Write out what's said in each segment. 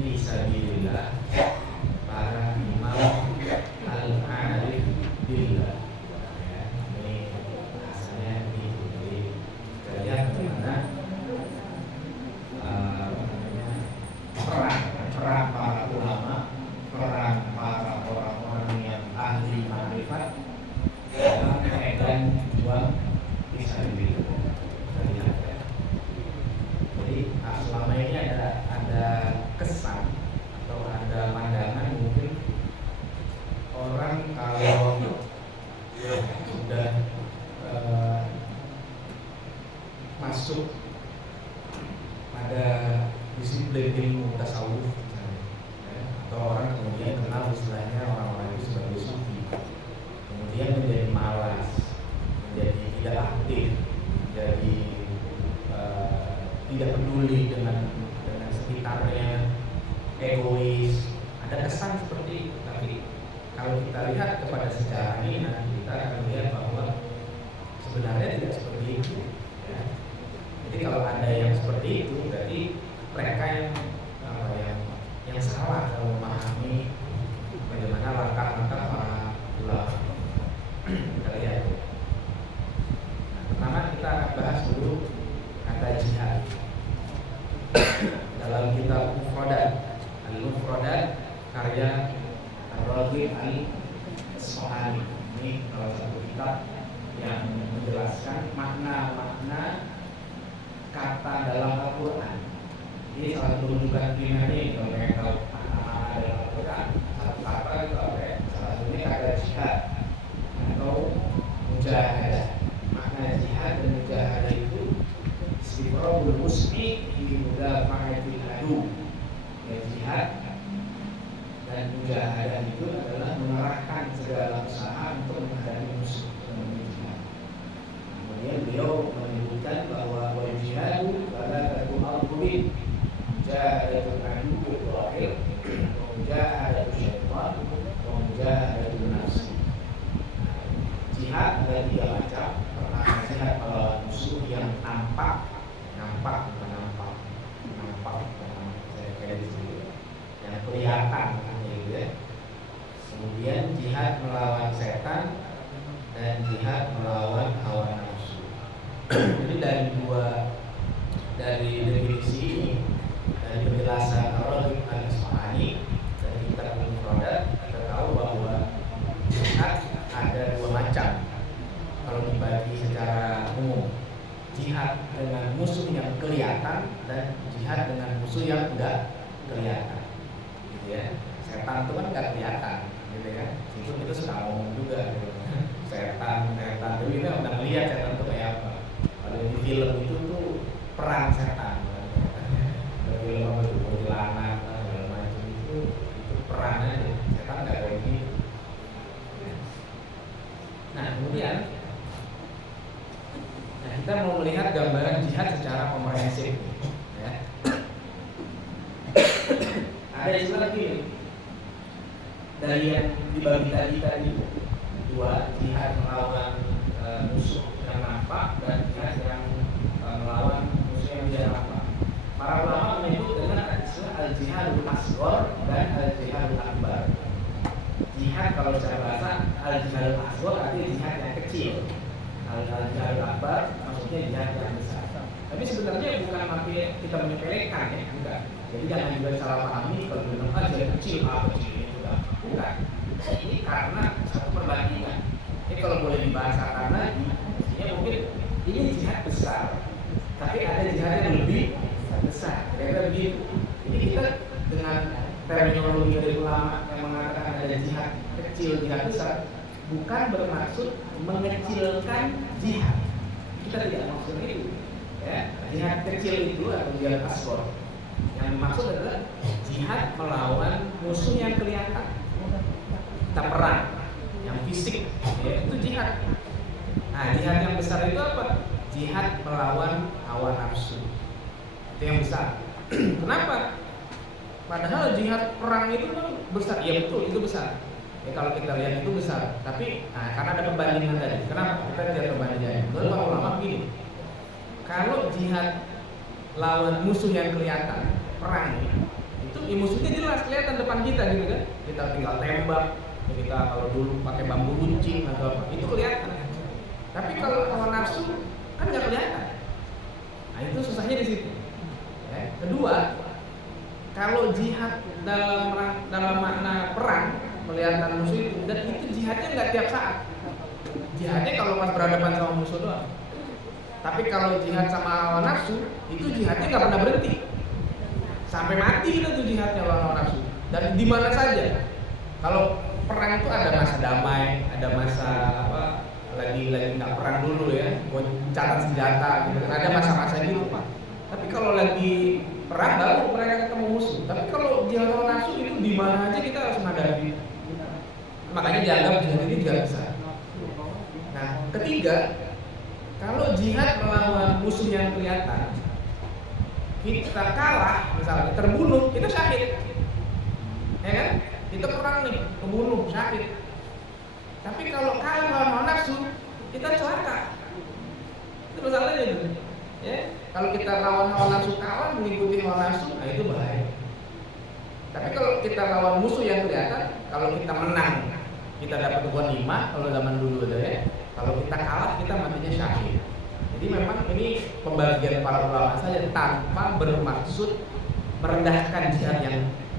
fisabilillah, para imam al-arif billah. Ya, ini bahasanya itu. Jadi kita lihat bagaimana peran para ulama, peran para orang-orang yang ahli makrifat dalam medan juang fisabilillah. Jadi selama ini ada kesan atau ada pandangan mungkin orang kalau sudah masuk pada disiplin ilmu tasawuf misalnya, ya, atau orang kemudian kenal istilahnya orang-orang itu sebagai sufi, kemudian menjadi malas, menjadi tidak aktif, jadi tidak peduli dengan sekitarnya, egois, ada kesan seperti itu. Tapi kalau kita lihat kepada sejarah ini, nanti kita akan melihat bahwa sebenarnya tidak seperti itu. Ya. Jadi kalau ada yang seperti itu, berarti mereka yang salah dalam memahami bagaimana langkah-langkah para ulama. Kita lihat. Pertama kita akan bahas dulu kata jihad. Dalam kitab Al-Mufradat karya Ar-Raghib Al-Asfahani, ini salah satu kitab yang menjelaskan makna-makna kata dalam Al-Quran. Ini salah satu rujukan primer ini kalau pengen tahu makna-makna dalam Al-Quran. Satu kata itu apa ya? Salah satunya kata jihad atau mujahadah. Makna jihad dan mujahadah itu istifrabul musmi fi mudafa'atil adu. Ya, jihad dan mujahadah itu adalah mengerahkan segala usaha untuk menghadapi musuh. Kemudian beliau menyebutkan bahwa wal jihadu baladatu al-qubin, mujahadatun adu bil zahir, mujahadatul syaitan, mujahadatul nafsi. Jihad ada 3 macam. Pertama jihad melawan musuh yang nampak, saya di sini, yang kelihatan, gitu ya. Kemudian jihad melawan setan dan jihad melawan hawa nafsu. Jadi dari definisi ini, dari penjelasan Ar-Raghib Al-Asfahani dari kitab Al-Mufradat, kita tahu bahwa jihad ada 2 macam. Kalau dibagi secara umum, jihad dengan musuh yang kelihatan dan jihad dengan musuh yang enggak kelihatan, gitu ya. Setan itu kan enggak kelihatan, gitu kan. Itu suka ngomong juga, gitu. Setan itu ini udah ngelihat setan itu kayak apa. Kalau di film itu tuh perang setan, film apa itu kuntilanak segala macam itu perannya setan nggak kayak gitu. Nah kemudian kita mau melihat gambaran jihad secara komprehensif, ya. Ada istilah gini dari yang dibagi tadi 2, jihad melawan musuh yang nampak dan jihad yang melawan musuh yang tidak nampak. Para ulama menyebut dengan istilah al-jihadul asghar dan al-jihadul akbar. Jihad kalau secara bahasa al-jihadul asghar artinya jihad yang kecil. Al-jihadul akbar maksudnya jihad yang besar. Tapi sebenarnya bukan artinya kita menyepelekan, ya, enggak. Jadi jangan juga salah pahami kalau bilang jihad kecil, kecil itu bukan. Ini karena satu perbandingan. Ini kalau boleh dibahasakan lagi, ya mungkin ini jihad besar, tapi ada jihad yang lebih besar. Kira-kira begitu. Jadi kita dengan terminologi dari ulama yang mengatakan ada jihad kecil, jihad besar, bukan bermaksud mengecilkan jihad. Kita tidak maksud itu. Ya, jihad kecil itu atau jihad asghar. Yang dimaksud adalah jihad melawan musuh yang kelihatan. Kita perang yang fisik, ya, itu jihad. Nah, jihad yang besar itu apa? Jihad melawan hawa nafsu. Itu yang besar. Kenapa? Padahal jihad perang itu kan besar. Ya betul, itu besar. Ya, kalau kita lihat itu besar. Tapi karena ada perbandingan tadi. Kenapa? Kita lihat perbandingannya. Lalu ulama begini. Kalau jihad lawan musuh yang kelihatan, perang itu ya musuhnya jelas kelihatan depan kita gitu kan. Kita tinggal tembak, kita kalau dulu pakai bambu runcing atau apa, itu kelihatan. Tapi kalau hawa nafsu kan nggak kelihatan. Nah itu susahnya di situ. Ya. Kedua, kalau jihad dalam makna perang kelihatan musuh itu, dan itu jihadnya nggak tiap saat. Jihadnya kalau pas berhadapan sama musuh doang. Tapi kalau jihad sama hawa nafsu, itu jihadnya nggak pernah berhenti. Sampai mati itu tuh jihadnya lawan hawa nafsu. Dan di mana saja. Kalau perang itu ada masa damai, ada masa apa? Lagi nggak perang dulu ya, buat catat senjata gitu kan. Ada masa-masa gitu Pak. Tapi kalau lagi perang baru mereka ketemu musuh. Tapi kalau jihad hawa nafsu itu di mana aja kita harus menghadapi. Makanya dianggap jihad ini tidak besar. Nah, ketiga, kalau jihad melawan musuh yang kelihatan, kita kalah, misalnya terbunuh, kita syahid, ya kan? Kita perang nih, kebunuh, syahid. Tapi kalau kalah lawan hawa nafsu, kita celaka. Itu masalahnya itu. Ya, kalau kita lawan hawa nafsu kalah, mengikuti hawa nafsu, nah itu bahaya. Tapi kalau kita lawan musuh yang kelihatan, kalau kita menang, kita dapat ghanimah kalau zaman dulu ada ya. Kalau kita kalah, kita matinya syahid. Jadi memang ini pembagian para ulama saja tanpa bermaksud merendahkan jihad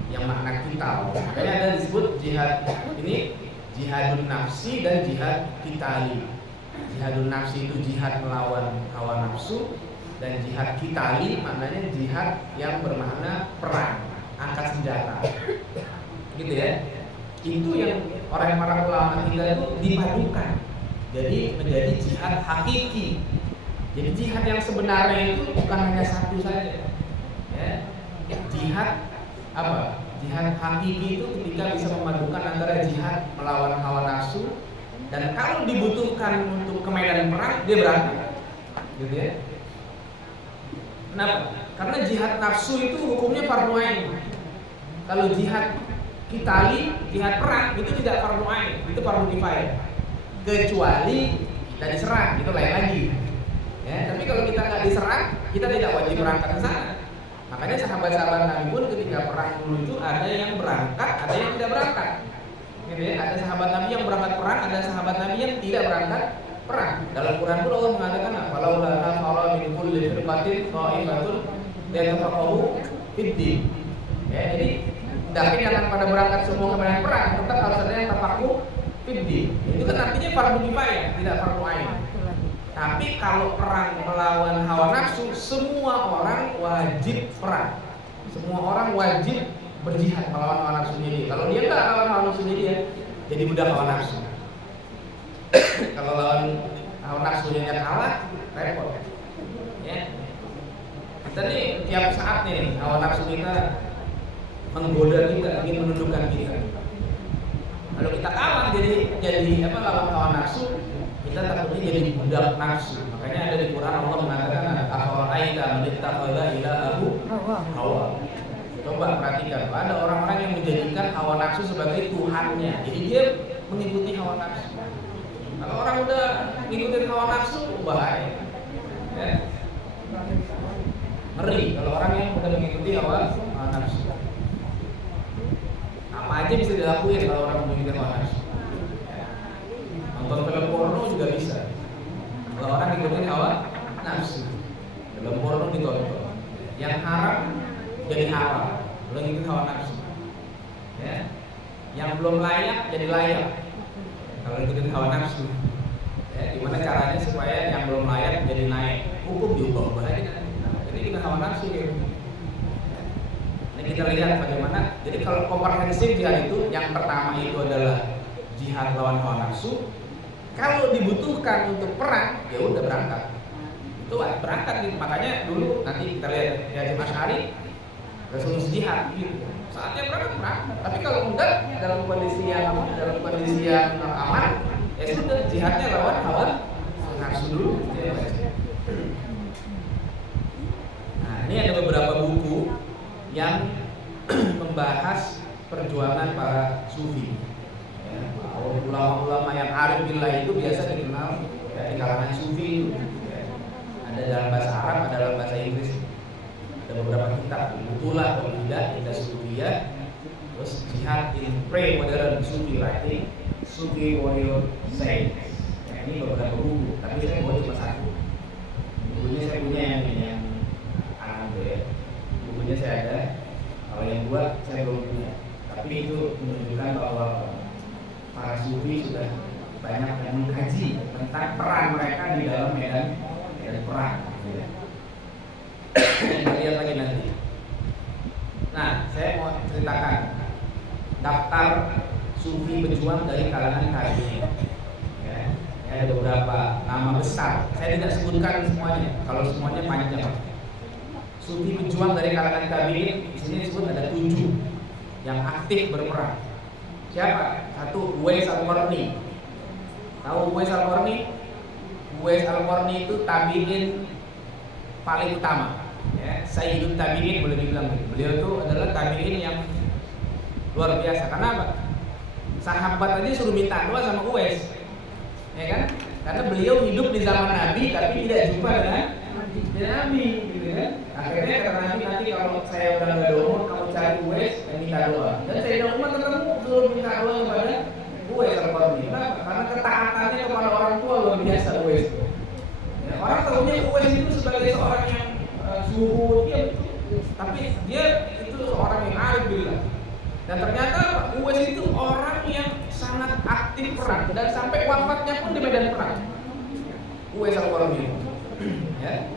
yang makna kita. Makanya ada disebut jihad ini jihadun nafsi dan jihad qitali. Jihadun nafsi itu jihad melawan hawa nafsu, dan jihad qitali maknanya jihad yang bermakna perang, angkat senjata. Gitu ya. Itu yang para ulama kita itu dipadukan. Jadi menjadi jihad hakiki. Jadi jihad yang sebenarnya itu bukan hanya satu saja. Ya. Jihad apa? Jihad hakiki itu ketika bisa memadukan antara jihad melawan hawa nafsu, dan kalau dibutuhkan untuk ke medan perang dia berangkat. Gitu ya. Kenapa? Karena jihad nafsu itu hukumnya fardhu ain. Kalau jihad qitali, jihad perang itu tidak fardhu ain, itu fardhu kifayah. Kecuali kita diserang, itu lain lagi. Ya, tapi kalau kita nggak diserang, kita tidak wajib berangkat ke sana. Makanya sahabat-sahabat Nabi pun ketika perang dulu itu ada yang berangkat, ada yang tidak berangkat. Gitu ya, ada sahabat Nabi yang berangkat perang, ada sahabat Nabi yang tidak berangkat perang. Dalam Quran pun Allah mengatakan, "Falaula nafara min kulli firqatin ta'ifatun yatafaqahu fid-din." Ya, jadi tapi jangan pada berangkat semua ke medan perang, tetap harus ada yang tafaqahu fid-din. Itu kan artinya fardhu kifayah, tidak fardhu ain. Tapi kalau perang melawan hawa nafsu, semua orang wajib perang. Semua orang wajib berjihad melawan hawa nafsunya dia. Kalau dia nggak lawan hawa nafsunya dia, jadi budak hawa nafsu. Kalau lawan hawa nafsunya kalah, repot. Ya. Kita nih tiap saat nih hawa nafsu kita menggoda kita, ingin menundukkan kita. Kalau kita kalah jadi apa lawan hawa nafsu, kita takutnya jadi budak nafsu. Makanya ada di Quran Allah mengatakan afara'aita man ittakhadha ilahahu hawa. Coba perhatikan, ada orang-orang yang menjadikan hawa nafsu sebagai tuhannya. Jadi dia mengikuti hawa nafsu. Kalau orang udah ngikutin hawa nafsu, bahaya. Ya. Ngeri kalau orang yang udah mengikuti hawa nafsu. Apa aja bisa dilakuin kalau orang mengikuti hawa nafsu. Nonton film porno juga bisa. Kalau orang ngikutin hawa nafsu, film porno ditonton. Yang haram jadi halal, kalau ngikutin hawa nafsu. Ya. Yang belum layak jadi layak, kalau ngikutin hawa nafsu. Ya, gimana caranya supaya yang belum layak jadi naik? Hukum diubah-ubah aja. Jadi kita hawa nafsu gitu. Nah, kita lihat bagaimana. Jadi kalau komprehensif jihad itu, yang pertama itu adalah jihad lawan hawa nafsu. Kalau dibutuhkan untuk perang, ya udah berangkat. Itu berangkat gitu. Makanya dulu nanti kita lihat ya Mas Ari resolusi jihad gitu. Saatnya berangkat. Tapi kalau enggak dalam kondisi yang aman, ya sudah jihadnya lawan hawa nafsu dulu. Nah, ini ada beberapa buku yang membahas perjuangan para sufi. Ulama-ulama yang arif billah itu biasa dikenal ya, di kalangan sufi itu. Ada dalam bahasa Arab, ada dalam bahasa Inggris. ada beberapa kitab, Butulah atau tidak, Indah Sufiyah, terus Jihad in Pre-Modern Sufi Writing, Sufi Warrior Saints. Nah, ini beberapa buku, tapi saya bawa cuma satu. Bukunya saya punya yang alam tuh ya. Bukunya saya ada, kalau yang dua saya belum punya. Tapi itu menunjukkan bahwa para sufi sudah banyak yang mengkaji tentang peran mereka di dalam medan perang. Kita lihat lagi nanti. Nah, saya mau ceritakan daftar sufi pejuang dari kalangan tabi'in. Ya, ada beberapa nama besar. Saya tidak sebutkan semuanya. Kalau semuanya panjang. Sufi pejuang dari kalangan tabi'in di sini disebut ada 7 yang aktif berperang. Siapa? Satu, Uwais Al-Qarni. Tahu Uwais Al-Qarni? Uwais Al-Qarni itu tabi'in paling utama. Ya, Sayyidun Tabi'in boleh dibilang. Beliau itu adalah tabi'in yang luar biasa. Karena apa? Sahabat aja suruh minta doa sama Uwais, ya kan? Karena beliau hidup di zaman Nabi tapi tidak jumpa dengan Nabi, gitu kan? Akhirnya kata Nabi, nanti kalau saya udah nggak ada umur, kamu cari Uwais dan minta doa. Dan Sayyidina Umar ketemu suruh minta doa kepada Uwais Al-Qarni. Kenapa? Karena ketaatannya kepada orang tua luar biasa Uwais. Ya, orang tahunya Uwais itu sebagai seorang yang zuhud, dia betul. Tapi dia itu seorang yang arif billah. Dan ternyata Uwais itu orang yang sangat aktif perang dan sampai wafatnya pun di medan perang. Uwais Al-Qarni. Ya.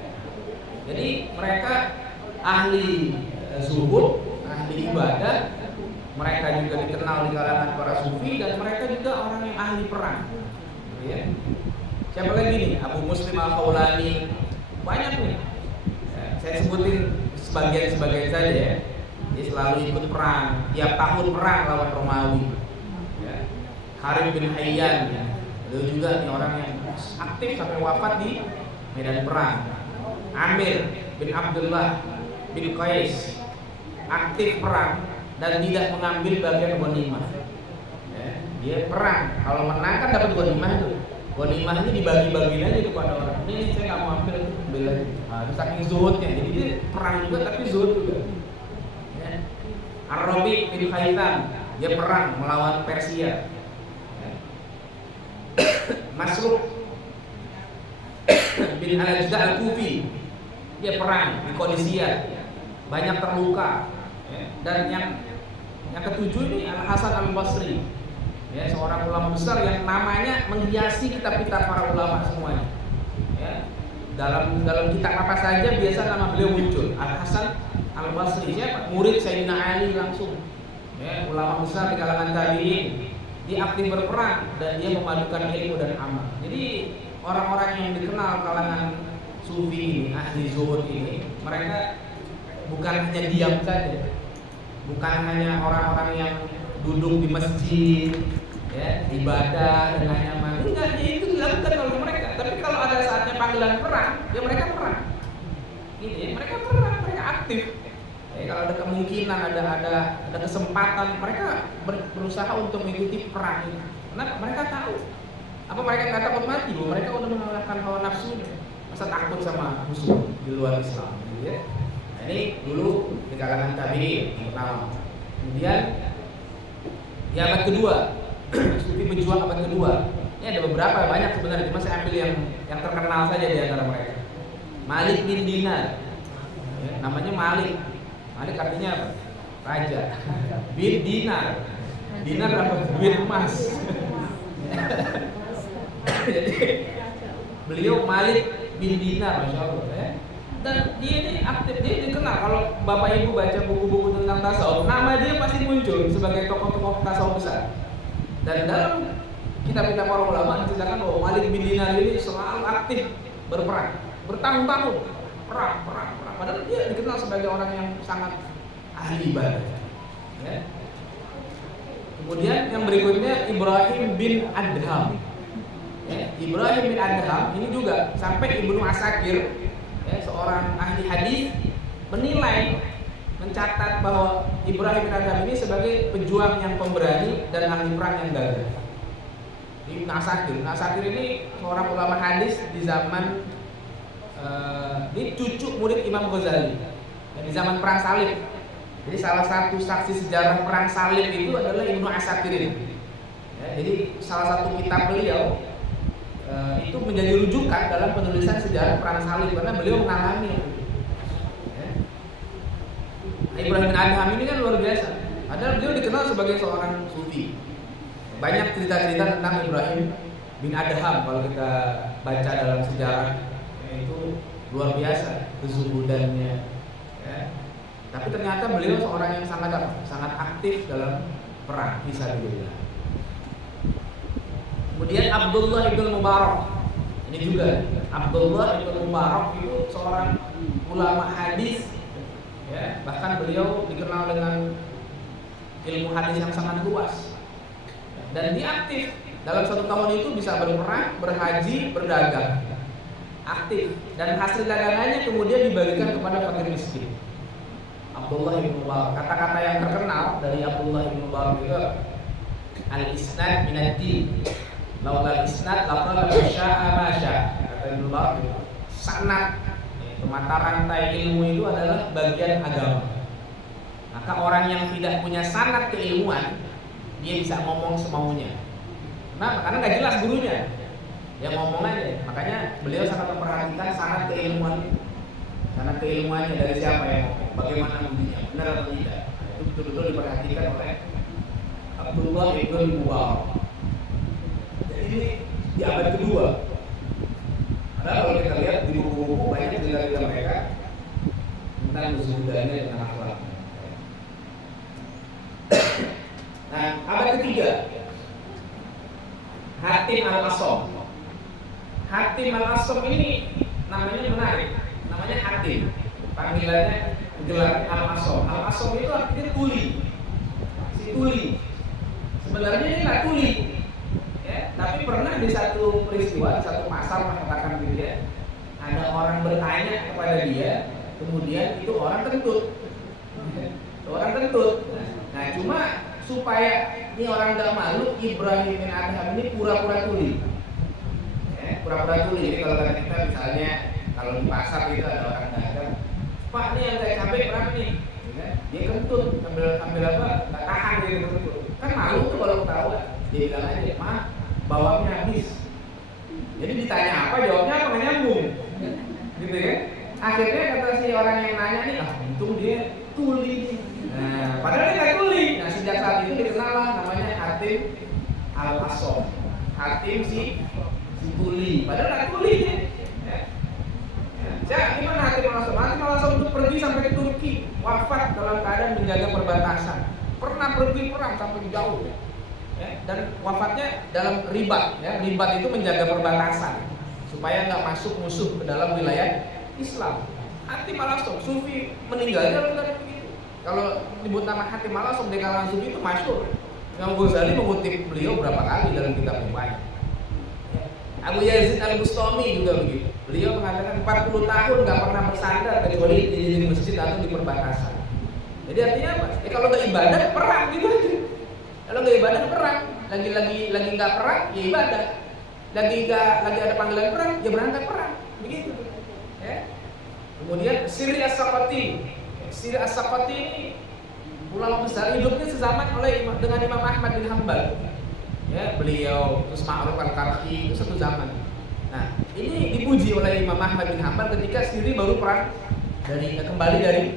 Jadi mereka ahli zuhud, ahli ibadah. Mereka juga dikenal di kalangan para sufi dan mereka juga orang yang ahli perang. Ya. Siapa lagi nih? Abu Muslim Al-Khawlani. Banyak nih. Ya, saya sebutin sebagian saja ya. Dia selalu ikut perang, tiap tahun perang lawan Romawi. Ya. Harith bin Hayyan, ya. Beliau juga nih orang yang aktif sampai wafat di medan perang. Amir bin Abdullah bin Qais aktif perang dan tidak mengambil bagian ghanimah. Ya. Dia perang, kalau menang kan dapat ghanimah itu. Ghanimah ini dibagi-bagi aja kepada orang. Ini saya nggak mau ambil, ambil aja. Nah, saking zuhudnya, jadi dia perang juga tapi zuhud juga. Ar-Rabi bin Khaitam, dia perang melawan Persia. Masruq bin Al-Ajda Al-Kufi, dia perang di Qadisiyah, banyak terluka. Dan yang ketujuh ini Al-Hasan Al-Basri, ya, seorang ulama besar yang namanya menghiasi kitab-kitab para ulama semuanya. Ya, dalam kitab apa saja biasa nama beliau muncul. Al-Hasan Al-Basri, siapa? Murid Sayyidina Ali langsung. Ya, ulama besar di kalangan tabi'in. Dia aktif berperang dan dia memadukan ilmu dan amal. Jadi orang-orang yang dikenal kalangan sufi ini, ahli zuhud ini, mereka bukan hanya diam saja. Bukan hanya orang-orang yang duduk di masjid, ya, ibadah dengan nyaman. Enggak, itu dilakukan oleh mereka. Tapi kalau ada saatnya panggilan perang, ya mereka perang. Ini mereka perang, mereka aktif. Kalau ada kemungkinan, ada kesempatan, mereka berusaha untuk mengikuti perang ini. Kenapa? Mereka tahu. Apa mereka nggak takut mati? Mereka udah mengalahkan hawa nafsu. Masa takut sama musuh di luar Islam? Gitu ya. Nah, ini dulu di kalangan tabi'in yang pertama. Kemudian di abad kedua, sufi pejuang abad kedua. Ini ada beberapa, banyak sebenarnya. Cuma saya ambil yang terkenal saja di antara mereka. Malik bin Dinar, ya, namanya Malik. Malik artinya apa? Raja. Bin Dinar. Dinar apa? Bin emas. Jadi beliau Malik bin Dinar, masya Allah. Ya. Dan dia ini aktif, dia dikenal. Kalau bapak ibu baca buku-buku tentang tasawuf, nama dia pasti muncul sebagai tokoh-tokoh tasawuf besar. Dan dalam kitab-kitab para ulama diceritakan bahwa Malik bin Dinar ini selalu aktif berperang, bertahun-tahun perang. Padahal dia dikenal sebagai orang yang sangat ahli ibadah. Ya. Kemudian yang berikutnya Ibrahim bin Adham. Ya, Ibrahim bin Adham ini juga sampai Ibnu Asakir, ya, seorang ahli hadis, mencatat bahwa Ibrahim bin Adham ini sebagai pejuang yang pemberani dan ahli perang yang gagah. Ibnu Asakir ini seorang ulama hadis di zaman ini cucu murid Imam Ghazali. di zaman perang salib. Jadi salah satu saksi sejarah perang salib itu adalah Ibnu Asakir. Ya, jadi salah satu kitab beliau itu menjadi rujukan dalam penulisan sejarah perang salib karena beliau mengalami. Ya. Ibrahim bin Adham ini kan luar biasa. Padahal beliau dikenal sebagai seorang sufi. Banyak cerita-cerita tentang Ibrahim bin Adham kalau kita baca dalam sejarah, itu luar biasa kezuhudannya. Ya. Tapi ternyata beliau seorang yang sangat aktif dalam perang fisabilillah. Kemudian Abdullah ibn Mubarak, ini juga Abdullah ibn Mubarak itu seorang ulama hadis, ya, bahkan beliau dikenal dengan ilmu hadis yang sangat luas, dan dia aktif dalam 1 tahun itu bisa berperang, berhaji, berdagang, aktif, dan hasil dagangannya kemudian dibagikan kepada fakir miskin. Abdullah bin Mubarak, kata-kata yang terkenal dari Abdullah bin Mubarak itu al-isnad minad-din, laula isnad laqala masya'a masya. Kata Ibnu Mubarak, sanad, yaitu mata rantai ilmu itu adalah bagian agama. Maka orang yang tidak punya sanad keilmuan, dia bisa ngomong semaunya. Nah, karena nggak jelas gurunya, dia ngomong aja. Makanya beliau sangat memperhatikan sanad keilmuan. Karena keilmuannya dari siapa yang ngomong, bagaimana bunyinya, benar atau tidak. Itu betul-betul diperhatikan oleh Abdullah ibn Mubarak. Jadi ini di abad kedua. Padahal kalau kita lihat di buku-buku banyak cerita-cerita mereka tentang kezuhudannya dan akhlak. Nah, abad ketiga, Hatim al-Asam. Hatim al-Asam ini namanya menarik. Namanya Hatim, panggilannya gelar Al-Asam. Al-Asam itu artinya tuli, si tuli. Sebenarnya ini nggak tuli, ya, tapi pernah di satu peristiwa, di satu pasar katakan gitu ya, ada orang bertanya kepada dia, kemudian itu orang kentut, Nah, cuma supaya ini orang nggak malu, Ibrahim bin Adham ini pura-pura tuli, ya, pura-pura tuli. Jadi kalau kita misalnya kalau di pasar itu ada orang dagang, Pak, ini yang kayak cabai berapa nih? Ya, dia kentut, ambil apa? Nggak tahan dia kentut. Kan malu tuh kalau ketahuan. Dia bilang aja, Maaf, bawangnya habis. Jadi ditanya apa, jawabnya apa, nggak nyambung, gitu ya. Akhirnya kata si orang yang nanya nih, untung dia tuli. Nah, padahal dia nggak tuli. Nah, sejak saat itu dikenal lah namanya Hatim al-Asam. Hatim si tuli. Padahal nggak tuli dia. Ya, gimana Hatim al-Asam? Hatim al-Asam itu pergi sampai ke Turki, wafat dalam keadaan menjaga perbatasan. Pernah pergi perang sampai jauh, ya, dan wafatnya dalam ribat. Ya, ribat itu menjaga perbatasan supaya nggak masuk musuh ke dalam wilayah Islam. Hatim al-Asam, sufi, meninggal dalam keadaan begitu. Kalau disebut nama Hatim al-Asam di kalangan sufi itu masyhur. Imam Ghazali mengutip beliau berapa kali dalam kitab yang banyak. Abu Yazid al-Bustami juga begitu. Beliau mengatakan 40 tahun nggak pernah bersandar kecuali di masjid atau di perbatasan. Jadi artinya apa? Kalau nggak ibadah perang gitu aja. Kalau nggak ibadah perang, lagi nggak perang ya ibadah. Lagi ada panggilan perang ya berangkat perang. Begitu. Ya. Kemudian Siri As-Saqati. Siri As-Saqati ini ulama besar, hidupnya sezaman dengan Imam Ahmad bin Hanbal. Ya, beliau terus Ma'ruf al-Karhi itu satu zaman. Nah, ini dipuji oleh Imam Ahmad bin Hanbal ketika Siri baru kembali dari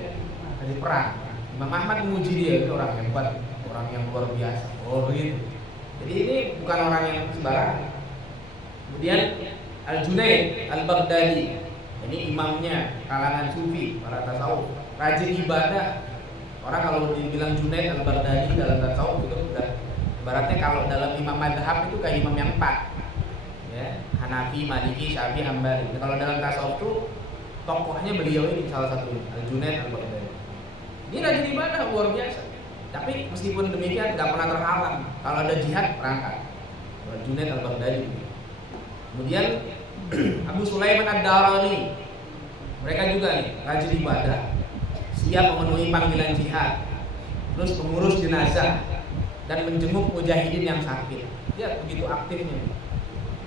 perang. Imam Ahmad memuji dia, itu orang hebat, orang yang luar biasa. Oh begitu. Jadi ini bukan orang yang sembarangan. Kemudian Al-Junaid Al-Baghdadi, ini imamnya kalangan sufi, para tasawuf, rajin ibadah. Orang kalau dibilang Junaid Al-Baghdadi dalam tasawuf itu udah ibaratnya kalau dalam imam madhab itu kayak imam yang 4, ya, Hanafi, Maliki, Syafi'i, Hambali. Kalau dalam tasawuf itu tokohnya beliau ini salah satu, Al-Junaid Al-Baghdadi. Dia rajin ibadah luar biasa. Tapi meskipun demikian nggak pernah terhalang. Kalau ada jihad berangkat. Al-Junaid Al-Baghdadi. Kemudian Abu Sulaiman Ad-Darani, mereka juga nih rajin ibadah, siap memenuhi panggilan jihad, terus mengurus jenazah dan menjenguk mujahidin yang sakit. Dia begitu aktifnya.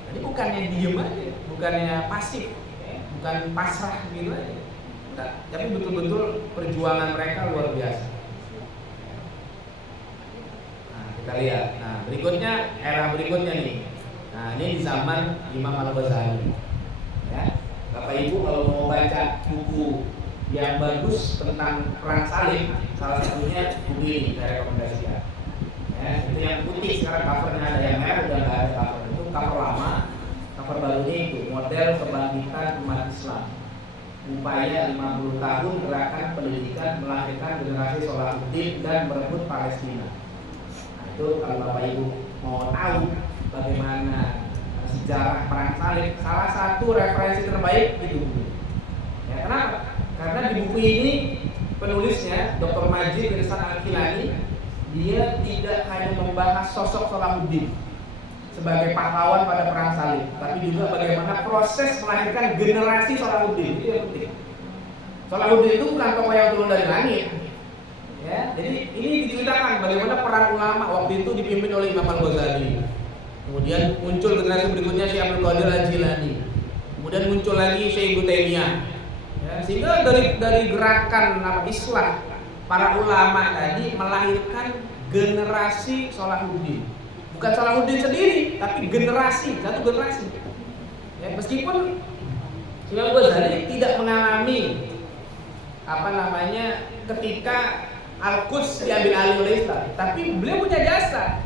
Jadi bukannya diem aja, bukannya pasif, bukan pasrah gitu aja. Tapi betul-betul perjuangan mereka luar biasa. Nah, kita lihat. Nah, berikutnya, era berikutnya nih. Nah, ini di zaman Imam Al-Ghazali. Ya, Bapak Ibu kalau mau baca buku yang bagus tentang perang salib, salah satunya buku ini saya rekomendasikan. Ya, itu yang putih, sekarang covernya ada yang merah, udah nggak ada cover. Itu cover lama, cover barunya itu model kebangkitan umat Islam. Upaya 50 tahun gerakan pendidikan melahirkan generasi Salahuddin dan merebut Palestina. Nah, itu kalau Bapak Ibu mau tahu bagaimana sejarah perang salib, salah satu referensi terbaik itu. Ya, kenapa? Karena di buku ini penulisnya Dr. Majid Irsan Al-Kilani, dia tidak hanya membahas sosok Salahuddin sebagai pahlawan pada perang salib, tapi juga bagaimana proses melahirkan generasi Salahuddin. Itu yang penting. Salahuddin itu bukan tokoh yang turun dari langit. Ya, jadi ini diceritakan bagaimana perang ulama waktu itu dipimpin oleh Imam Al-Ghazali. Kemudian muncul generasi berikutnya Syekh Abdul Qadir Al-Jilani. Kemudian muncul lagi Syekh Ibnu Taimiyah. Ya, sehingga dari gerakan Islam, para ulama tadi melahirkan generasi Salahuddin. Bukan Salahuddin sendiri, tapi generasi, satu generasi. Ya, meskipun Imam Ghazali tidak mengalami ketika Al-Quds diambil alih oleh Islam, tapi beliau punya jasa.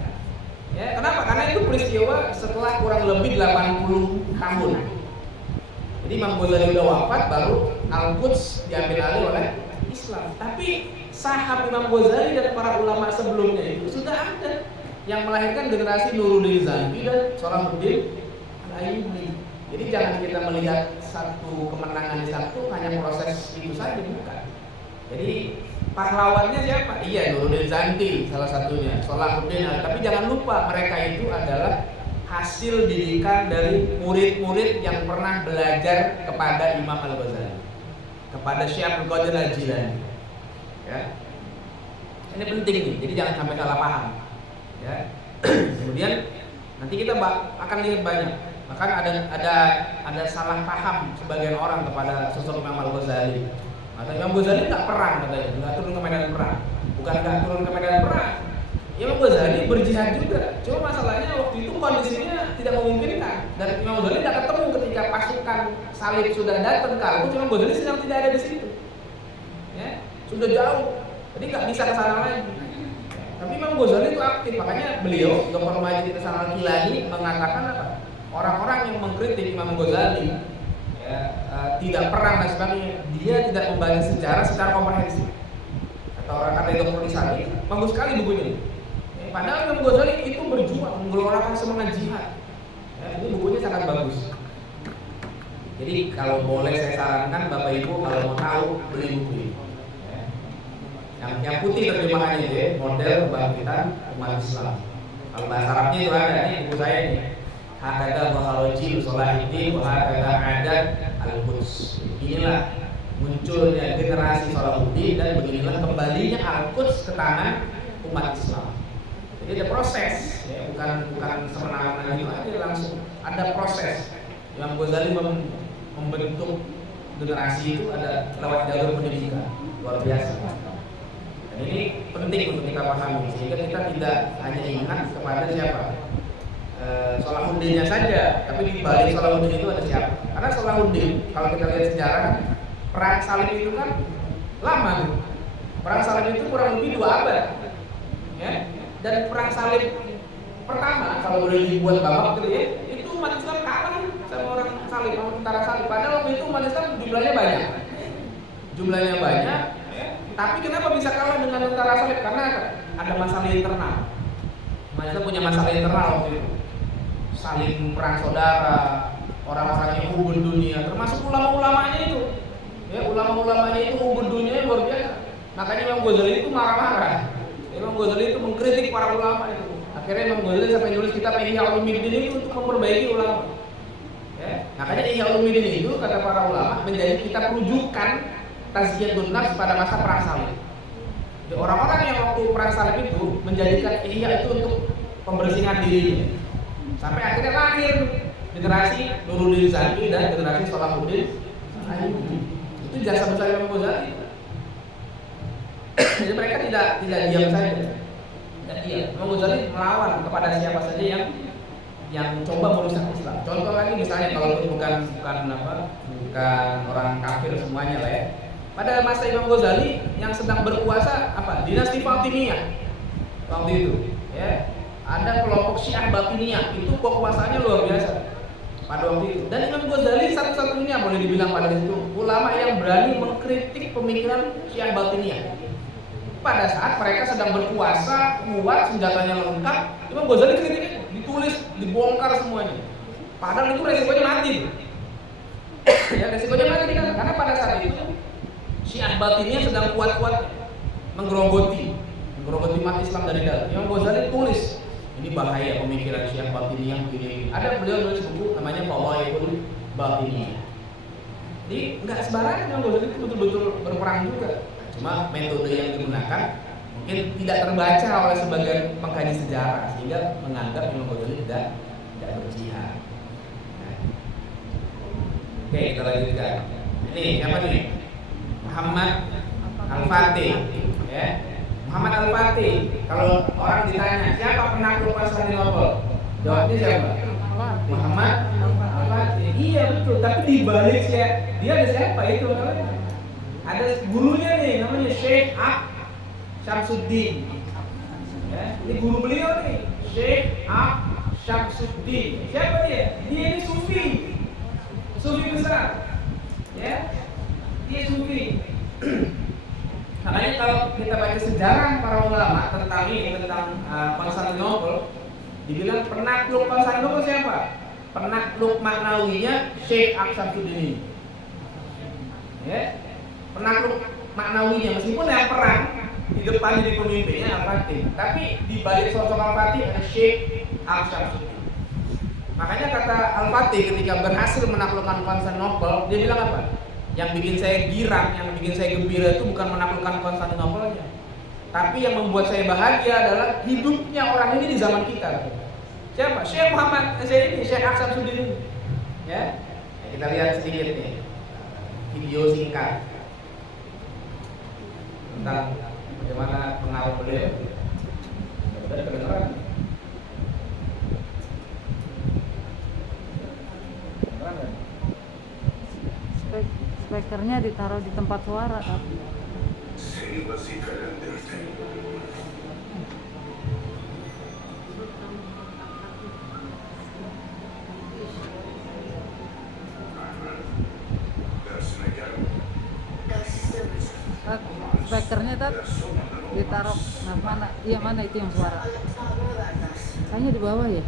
Ya, kenapa? Karena itu peristiwa setelah kurang lebih 80 tahun. Jadi Imam Ghazali udah wafat, baru Al-Quds diambil alih oleh Islam. Tapi sahab Imam Ghazali dan para ulama sebelumnya itu sudah ada yang melahirkan generasi Nuruddin Zanji dan Salahuddin Al-Ayyubi. Jadi jangan kita melihat satu kemenangan di satu hanya proses itu saja, bukan. Jadi pahlawannya siapa? Iya, Nuruddin Zanji salah satunya, Salahuddin. Tapi jangan lupa mereka itu adalah hasil didikan dari murid-murid yang pernah belajar kepada Imam Al-Ghazali, kepada Syekh Abdul Qadir Al-Jilani. Ya. Ini penting nih, jadi jangan sampai salah paham. Ya. Kemudian nanti kita akan lihat banyak. Bahkan ada salah paham sebagian orang kepada sosok Imam Al-Ghazali. Atau Imam Ghazali nggak perang katanya, nggak turun ke medan perang. Bukan nggak turun ke medan perang, Imam Ghazali berjihad juga. Cuma masalahnya waktu itu kondisinya tidak memungkinkan. Dan Imam Ghazali tidak ketemu ketika pasukan salib sudah datang ke Al-Quds. Imam Ghazali sedang tidak ada di situ. Ya, sudah jauh, jadi nggak bisa ke sana lagi. Tapi Imam Ghazali itu aktif, makanya beliau Dr. Majid Irsan Al-Kilani mengatakan apa? Orang-orang yang mengkritik Imam Ghazali tidak perang dan sebagainya, dia tidak membaca sejarah secara komprehensif. Atau orang kata Dr. Isani, bagus sekali bukunya. Padahal Imam Ghazali itu berjuang menggelorakan semangat jihad. Ini bukunya sangat bagus. Jadi kalau boleh saya sarankan Bapak Ibu kalau mau tahu beli buku ini. Yang putih terjemahannya itu model kebangkitan umat Islam. Kalau bahasa Arabnya itu ada nih buku saya ini. Hakada Baharojil Salahuddin wa hakada Adat Al-Quds. Inilah munculnya generasi Salahuddin dan beginilah kembalinya Al-Quds ke tangan umat Islam. Jadi ada proses, ya, bukan semena-mena gitu aja langsung. Ada proses. Imam Ghazali membentuk generasi itu ada lewat jalur pendidikan luar biasa. Dan ini penting untuk kita pahami sehingga kita tidak hanya ingat kepada siapa Salahuddinnya saja, tapi di balik Salahuddin itu ada siapa? Karena Salahuddin kalau kita lihat sejarah perang salib itu kan lama. Perang salib itu kurang lebih 2 abad. Ya. Dan perang salib pertama kalau boleh dibuat babak gitu ya, itu umat Islam kalah sama orang salib, sama tentara salib. Padahal waktu itu umat Islam jumlahnya banyak. Ya. Tapi kenapa bisa kalah dengan tentara salib? Karena ada masalah internal. Umat Islam punya masalah internal waktu itu. Saling perang saudara, orang-orang yang hubun dunia, termasuk ulama-ulamanya itu. Ya, ulama-ulamanya itu hubun dunia luar biasa. Makanya Imam Ghazali itu marah-marah. Imam Ghazali itu mengkritik para ulama itu. Akhirnya Imam Ghazali sampai nulis kitab Ihya Ulumuddin itu untuk memperbaiki ulama. Ya, makanya Ihya Ulumuddin itu kata para ulama menjadi kitab rujukan tazkiyatun nafs pada masa perang salib. Jadi orang-orang yang waktu perang salib itu menjadikan Ihya itu untuk pembersihan dirinya. Sampai akhirnya lahir generasi Nuruddin Zanji dan generasi Salahuddin Al-Ayyubi. Itu Itu jasa besar Imam Ghazali. Jadi mereka tidak diam saja. Tidak diam. Imam Ghazali melawan kepada siapa saja yang coba merusak Islam. Contoh lagi misalnya kalau bukan orang kafir semuanya lah ya. Pada masa Imam Ghazali yang sedang berkuasa dinasti Fatimiyah waktu itu, ya. Ada kelompok Syiah Batiniyah, itu kekuasaannya luar biasa pada waktu itu. Dan Imam Ghazali satu-satunya boleh dibilang pada itu ulama yang berani mengkritik pemikiran Syiah Batiniyah. Pada saat mereka sedang berkuasa, kuat, senjatanya lengkap, Imam Ghazali kritiknya ditulis, dibongkar semuanya. Padahal itu resikonya mati. Ya, resikonya mati kan? Karena pada saat itu Syiah Batiniyah sedang kuat-kuat menggerogoti umat Islam dari dalam. Imam Ghazali tulis, ini bahaya pemikiran Syiah Batiniyah begini. Ada beliau nulis buku namanya Fadhailul Batiniyah. Jadi nggak sembarangan Imam Ghazali itu betul-betul berperang juga. Cuma metode yang digunakan mungkin tidak terbaca oleh sebagian pengkaji sejarah sehingga menganggap Imam Ghazali tidak berjihad. Oke, kita lanjutkan. Ini siapa nih? Muhammad Al-Fatih, ya. Muhammad Al-Fatih. Kalau orang ditanya siapa penakluk Konstantinopel, jawabnya siapa? Muhammad Al-Fatih. Iya betul. Tapi di balik dia ada siapa itu? Ada gurunya nih, namanya Syekh Syamsuddin. Ya, ini guru beliau nih, Syekh Syamsuddin. Siapa dia? Dia ini sufi besar. Ya, dia sufi. Makanya kalau kita baca sejarah para ulama tentang Konstantinopel, dibilang penakluk Konstantinopel siapa? Penakluk maknawinya Syekh Syamsuddin. Ya, penakluk maknawinya meskipun yang perang di depan jadi pemimpinnya Al-Fatih, tapi di balik sosok Al-Fatih ada Syekh Syamsuddin. Makanya kata Al-Fatih ketika berhasil menaklukkan Konstantinopel, dia bilang apa? Yang bikin saya girang, yang bikin saya gembira itu bukan menaklukkan Konstantinopelnya, tapi yang membuat saya bahagia adalah hidupnya orang ini di zaman kita. Siapa? Syekh Syamsuddin. Ya, kita lihat sedikit nih video singkat tentang bagaimana pengaruh beliau. Sudah kedengaran? Speakernya ditaruh di tempat suara kan? Speakernya ditaruh mana? Iya, mana itu yang suara? Kayaknya di bawah ya.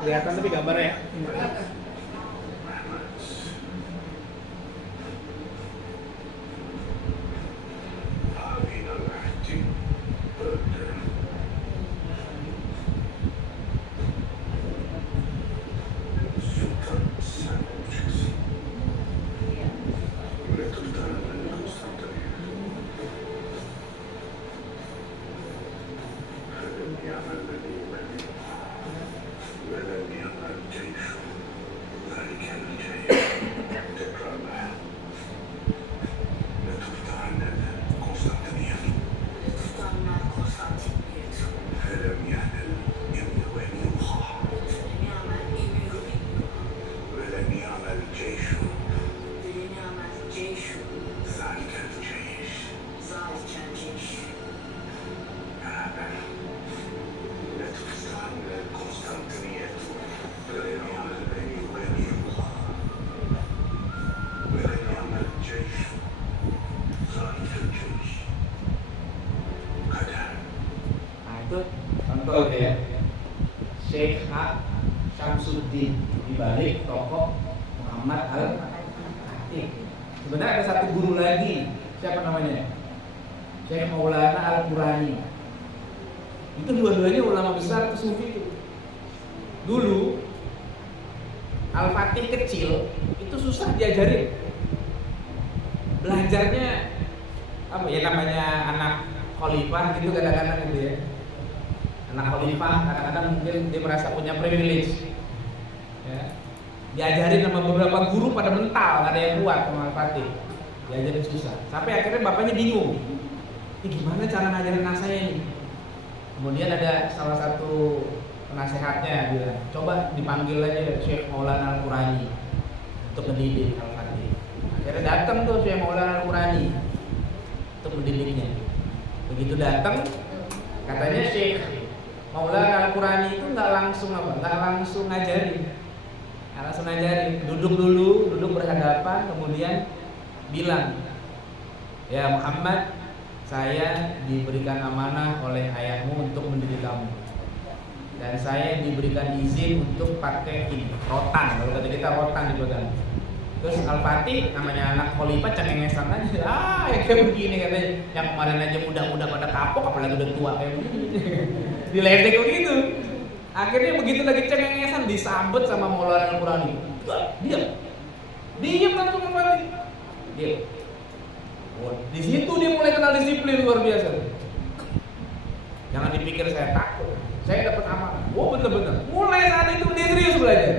Kelihatan tapi gambarnya. Contoh ya, Syekh Syamsuddin di balik tokoh Muhammad Al-Fatih. Sebenarnya ada satu guru lagi, siapa namanya? Syekh Maulana Al-Qurani. Itu dua-duanya ulama besar sufi itu. Dulu Al-Fatih kecil itu susah diajarin. Belajarnya apa ya namanya anak khalifah gitu kadang-kadang gitu ya. Anak khalifah kadang-kadang mungkin dia merasa punya privilege. Ya. Diajarin sama beberapa guru pada mental, nggak ada yang kuat sama Al-Fatih. Diajarin susah. Sampai akhirnya bapaknya bingung. Ini gimana cara ngajarin anak saya ini? Kemudian ada salah satu penasehatnya bilang, coba dipanggil aja Syekh Maulana Al-Qurani untuk mendidik Al-Fatih. Akhirnya datang tuh Syekh Maulana Al-Qurani untuk mendidiknya. Begitu datang, katanya Syekh Maulana Al-Qurani itu nggak langsung ngajarin. Langsung ngajarin, duduk berhadapan, kemudian bilang, ya Muhammad, saya diberikan amanah oleh ayahmu untuk mendidik kamu, dan saya diberikan izin untuk pakai ini, rotan, kalau kata kita rotan dipegang. Terus Al-Fatih namanya anak khalifah cengengesan aja, ya kayak begini katanya, yang kemarin aja muda-muda pada kapok, apalagi udah tua kayak begini, diledek begitu. Akhirnya begitu lagi cengengesan disambet sama Maulana Al-Qurani. Diam langsung Al-Fatih. Diam. Oh, di situ dia mulai kenal disiplin luar biasa. Jangan dipikir saya takut. Saya dapat amanah. Oh bener-bener. Mulai saat itu dia serius belajar.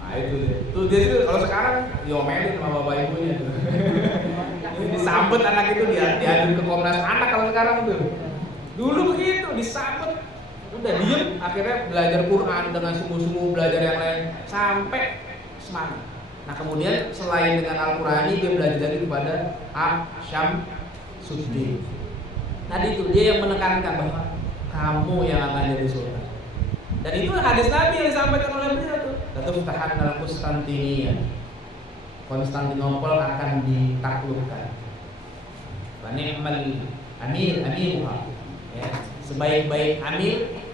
Nah itu dia. Tuh dia serius. Kalau sekarang diomelin sama bapak ibunya. Disambet anak itu diadu ke Komnas Anak kalau sekarang tuh. Dulu begitu disambet. Udah diem, akhirnya belajar Quran dengan sungguh-sungguh, belajar yang lain sampai semangat. Nah kemudian selain dengan Al-Qurani dia belajar lagi kepada Syamsuddin. Tadi itu dia yang menekankan bahwa kamu yang akan jadi sultan. Dan itu hadis Nabi yang disampaikan oleh beliau tuh. Latuftahan al-Qustantiniya. Konstantinopel akan ditaklukkan. Wa ni'mal amiruha. Ya, sebaik-baik amir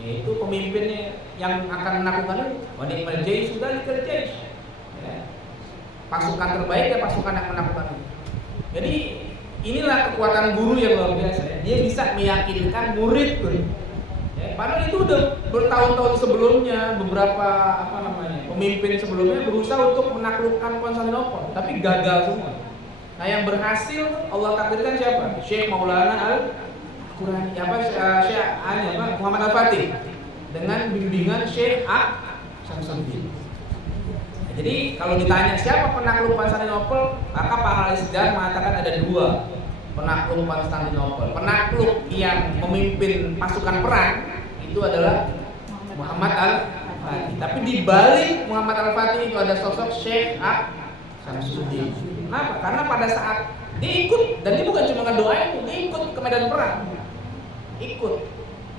yaitu pemimpinnya yang akan melakukan itu. Wa ni'mal jaysh sudah dikerjais. Ya. Pasukan terbaik ya pasukan yang melakukan itu. Jadi inilah kekuatan guru yang luar biasa. Ya. Dia bisa meyakinkan murid tuh. Ya, padahal itu udah bertahun-tahun sebelumnya beberapa pemimpin sebelumnya berusaha untuk menaklukkan Konstantinopel, tapi gagal semua. Nah yang berhasil Allah takdirkan siapa? Syekh Maulana Al-Qurani, Syekh Muhammad Al-Fatih dengan bimbingan Syekh Syamsuddin. Nah, jadi kalau ditanya siapa penakluk Konstantinopel, maka para ahli sejarah mengatakan ada dua penakluk Konstantinopel. Penakluk yang memimpin pasukan perang itu adalah Muhammad Al-Fatih. Tapi di balik Muhammad Al-Fatih itu ada sosok Syekh Syamsuddin. Kenapa? Karena pada saat dia ikut, dan dia bukan cuma ngedoain, dia ikut ke medan perang. Ikut.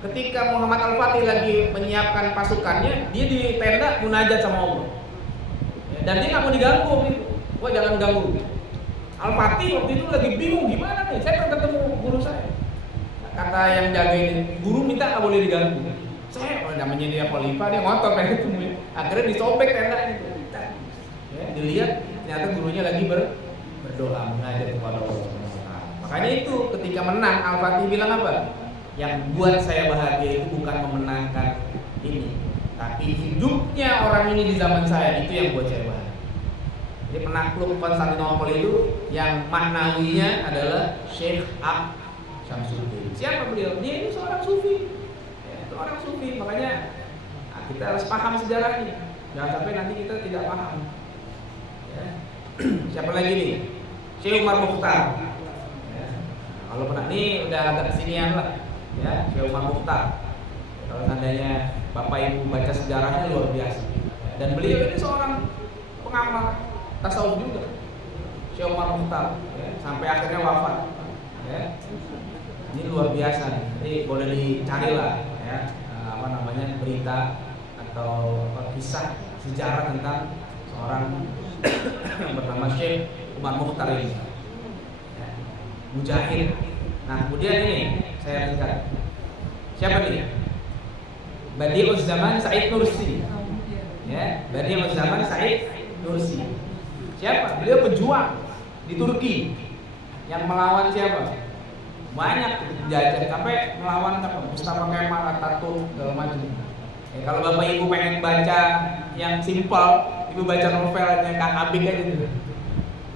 Ketika Muhammad Al-Fatih lagi menyiapkan pasukannya, dia di tenda munajat sama Allah. Dan dia nggak mau diganggu gitu. Wah jangan ganggu. Al-Fatih waktu itu lagi bingung gimana nih, saya pernah ketemu guru saya. Kata yang jagain, guru minta nggak boleh diganggu. Saya, namanya dia khalifah, dia ngotot pengen ketemu. Akhirnya disobek tendanya. Ya, dilihat ternyata gurunya lagi berdoa mengajar kepada Allah. Makanya itu ketika menang Al-Fatih bilang apa? Yang buat saya bahagia itu bukan memenangkan ini, tapi hidupnya orang ini di zaman saya itu yang buat saya bahagia. Jadi penakluk Konstantinopel itu yang maknawinya adalah Syekh Syamsuddin. Siapa beliau? Dia ini seorang sufi. Ya, seorang sufi. Makanya kita harus paham sejarahnya. Jangan sampai nanti kita tidak paham. Ya. Siapa lagi nih? Syekh Umar Mukhtar. Ya. Kalau pernah ini udah agak kesinian lah. Ya, Syekh Umar Mukhtar. Kalau seandainya Bapak Ibu baca sejarahnya luar biasa. Dan beliau ini seorang pengamal tasawuf juga. Syekh Umar Mukhtar. Ya. Sampai akhirnya wafat. Ya. Ini luar biasa. Jadi boleh dicari lah ya, berita atau kisah sejarah tentang seorang yang bernama Syekh Umar Mukhtar ini. Ya. Mujahid. Nah, kemudian ini saya singkat. Siapa nih? Badi'uz Zaman Said Nursi. Ya, Badi'uz Zaman Said Nursi. Siapa? Beliau pejuang di Turki yang melawan siapa? Banyak penjajah sampai melawan Mustafa Kemal, Ataturk, segala macam. Ya, kalau Bapak Ibu pengen baca yang simpel, Ibu baca novelnya Kang Abik aja gitu.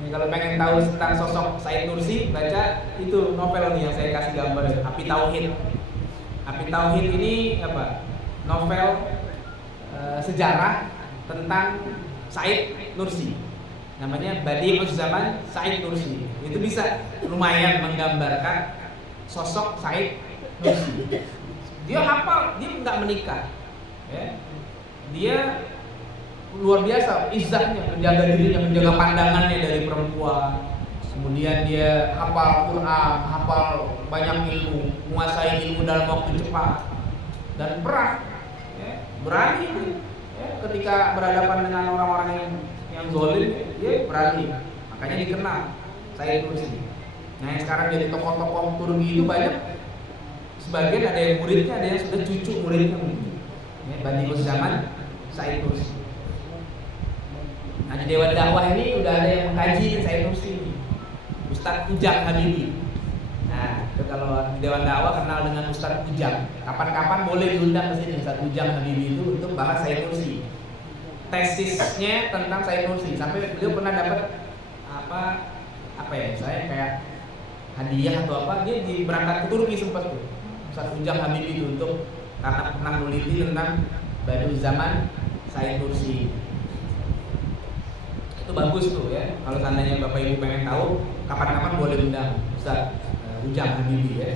Ya, Ini kalau pengen tahu tentang sosok Said Nursi, baca itu novel nih yang saya kasih gambar, Api Tauhid. Api Tauhid ini apa? Novel sejarah tentang Said Nursi. Namanya Badi'uz Zaman Said Nursi. Itu bisa lumayan menggambarkan sosok Said Nursi. Dia hafal, dia nggak menikah, ya. Dia luar biasa izzahnya, menjaga dirinya, menjaga pandangannya dari perempuan. Kemudian dia hafal Quran, hafal banyak ilmu, menguasai ilmu dalam waktu cepat dan perang, ya. Berani, ya. Ketika berhadapan dengan orang-orang yang zalim, dia berani. Makanya dikenal Said Nursi. Nah, yang sekarang jadi tokoh-tokoh Turki itu banyak. Sebagian ada yang muridnya, ada yang sudah cucu muridnya. Ya, Badi'uz Zaman Said Nursi. Nah, di Dewan Dakwah ini udah ada yang mengkaji Said Nursi, Ustadz Ujang Habibie. Nah, itu kalau di Dewan Dakwah kenal dengan Ustadz Ujang. Kapan-kapan boleh diundang ke sini Ustadz Ujang Habibie itu untuk bahas Said Nursi. Tesisnya tentang Said Nursi, sampai beliau pernah dapat apa ya, saya kayak hadiah atau apa, dia berangkat ke Turki sempat tuh Ustadz Ujang Habibie itu untuk karena pernah meneliti tentang Badi'uz Zaman Said Nursi. Itu bagus tuh ya, kalau seandainya Bapak Ibu pengen tahu, kapan-kapan boleh undang Ustadz Ujang Habibie ya,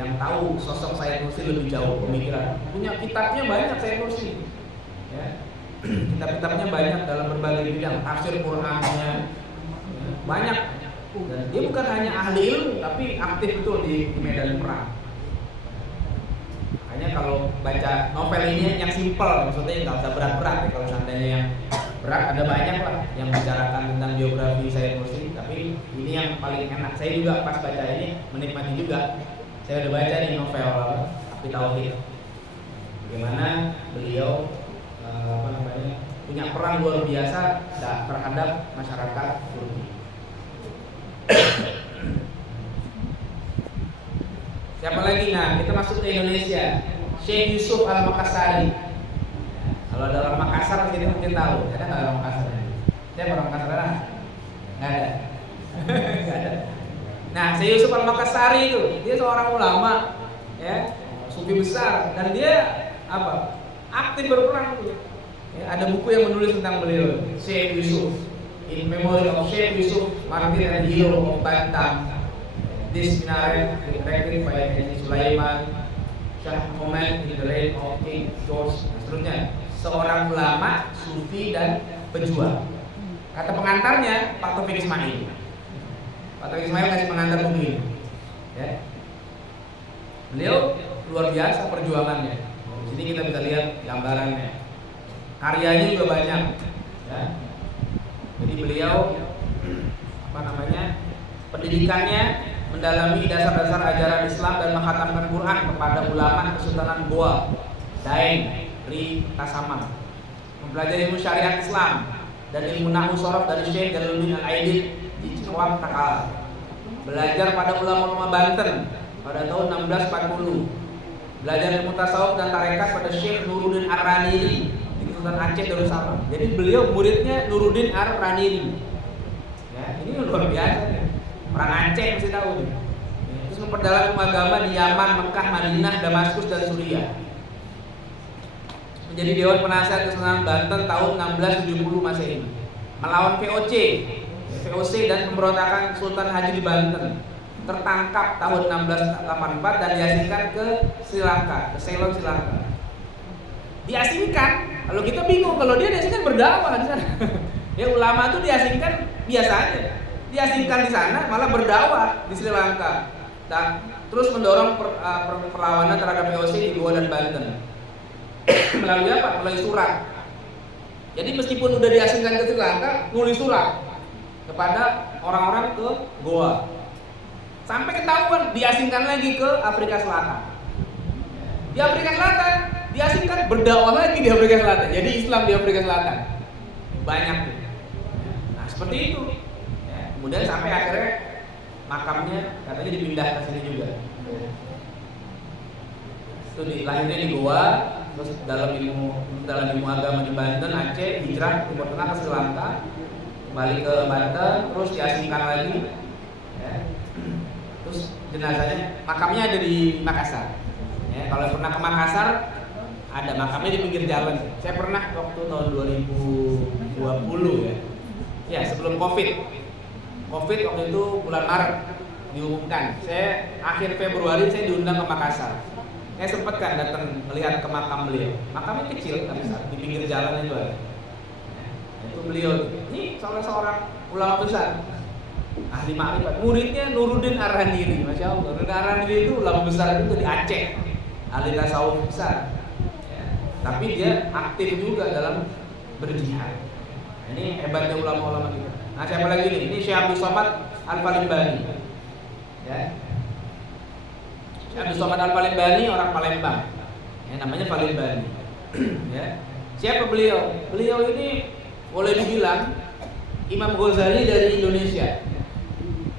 yang tahu sosok Said Nursi lebih jauh pemikiran. Punya kitabnya banyak Said Nursi ya. Kitab-kitabnya banyak dalam berbagai bidang, tafsir Qur'annya ya, banyak. Dan dia bukan hanya ahli ilmu, tapi aktif betul di medan perang. Makanya kalau baca novel ini yang simpel, maksudnya nggak usah berat-berat ya. Kalau seandainya yang berat, ada banyak lah yang bicarakan tentang biografi Said Nursi, tapi ini yang paling enak. Saya juga pas baca ini menikmati juga. Saya udah baca nih novel Api Tauhid, bagaimana beliau punya peran luar biasa terhadap masyarakat Turki. Siapa lagi? Nah, kita masuk ke Indonesia. Syekh Yusuf Al-Makassari. Kalau ada orang Makassar sini mungkin tahu. Ada nggak orang Makassar? Siapa orang Makassar? Nggak ada. Nggak ada. Nah, Syekh Yusuf Al-Makassari itu dia seorang ulama, ya, sufi besar, dan dia apa? Aktif berperang. Ya, ada buku yang menulis tentang beliau, Syekh Yusuf, In Memory of Syekh Yusuf, Martyr and Hero of Bantam. This minaret erected by Haji Sulaiman Shah Mohammed in the reign of King George. Nah, seterusnya, seorang ulama, sufi dan pejuang. Kata pengantarnya Pak Taufik Ismail. Pak Taufik Ismail kasih pengantar buku ini. Ya. Beliau luar biasa perjuangannya. Di sini kita bisa lihat gambarannya. Karyanya juga banyak, ya. Jadi beliau pendidikannya mendalami dasar-dasar ajaran Islam dan menghatamkan Quran kepada ulama Kesultanan Goa, Daeng, Ri Tasamang. Mempelajari ilmu syariat Islam dan ilmu nahwu sorof dari Syekh Jalaluddin Al-Aidid di Cikuam, Takal. Belajar pada ulama-ulama Banten pada tahun 1640. Belajar ilmu tasawuf dan tarekat pada Syekh Nuruddin Ar-Raniri di Sultan Aceh Darussalam. Jadi beliau muridnya Nuruddin Ar-Raniri. Ya, ini luar biasa nih. Orang Aceh mesti tahu nih. Ya, terus memperdalam ilmu agama di Yaman, Mekah, Madinah, Damaskus dan Suriah. Menjadi Dewan Penasihat Kesultanan Banten tahun 1670 Masehi. Melawan VOC dan pemberontakan Sultan Haji di Banten. Tertangkap tahun 1684 dan diasingkan ke Sri Lanka, ke Ceylon, Sri Lanka. Diasingkan, kalau kita bingung, kalau dia diasingkan berdakwah di sana. Ya, ulama itu diasingkan biasa aja. Diasingkan di sana malah berdakwah di Sri Lanka. Dan terus mendorong perlawanan terhadap VOC di Goa dan Banten. Melalui apa? Melalui surat. Jadi meskipun udah diasingkan ke Sri Lanka, nulis surat kepada orang-orang ke Goa. Sampai ketahuan diasingkan lagi ke Afrika Selatan. Di Afrika Selatan diasingkan, berdakwah lagi di Afrika Selatan. Jadi Islam di Afrika Selatan banyak tuh. Nah, seperti itu. Ya, kemudian sampai akhirnya makamnya katanya dipindah ke sini juga. Itu lahirnya di Goa, terus dalam ilmu agama di Banten, Aceh, hijrah Timur Tengah ke Sri Lanka. kembali ke Banten, terus diasingkan lagi, ya. Terus jenazahnya, makamnya ada di Makassar. Ya, kalau pernah ke Makassar, ada makamnya di pinggir jalan. Saya pernah waktu tahun 2020 ya. Ya, sebelum Covid waktu itu bulan Maret diumumkan. Saya akhir Februari saya diundang ke Makassar. Saya sempat kan datang melihat ke makam beliau. Makamnya kecil, tapi besar, di pinggir jalan itu ada. Itu beliau. Ini salah seorang ulama besar, ahli ma'rifat. Muridnya Nuruddin Ar-Randiri, masya Allah. Nuruddin Ar-Randiri itu ulama besar itu di Aceh, ahli tasawuf besar. Ya. Tapi dia aktif juga dalam berjihad. Ini hebatnya ulama-ulama kita. Nah, siapa lagi nih? Ini Syekh Abdul Somad Al-Palimbani. Ya. Syekh Abdul Somad Al-Palimbani orang Palembang. Ya, namanya Palimbani. Ya. Siapa beliau? Beliau ini boleh dibilang Imam Ghazali dari Indonesia.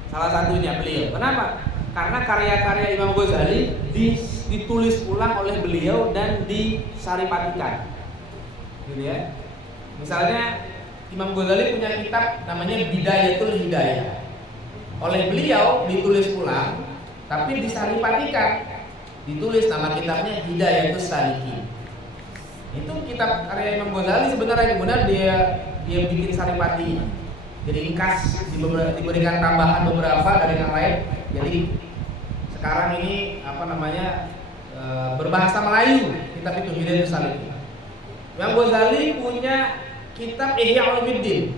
Salah satunya beliau. Kenapa? Karena karya-karya Imam Ghazali ditulis ulang oleh beliau dan disaripatikan. Gitu ya. Misalnya Imam Ghazali punya kitab namanya Bidayatul Hidayah. Oleh beliau ditulis ulang, tapi disaripatikan. Ditulis nama kitabnya Hidayatus Salikin. Itu kitab karya Imam Ghazali sebenarnya, kemudian dia bikin saripati. Jadi ringkas, diberikan tambahan beberapa dari yang lain. Jadi sekarang ini berbahasa Melayu kitab itu Hidayatus Salikin. Imam Ghazali punya kitab Ihya Ulumuddin.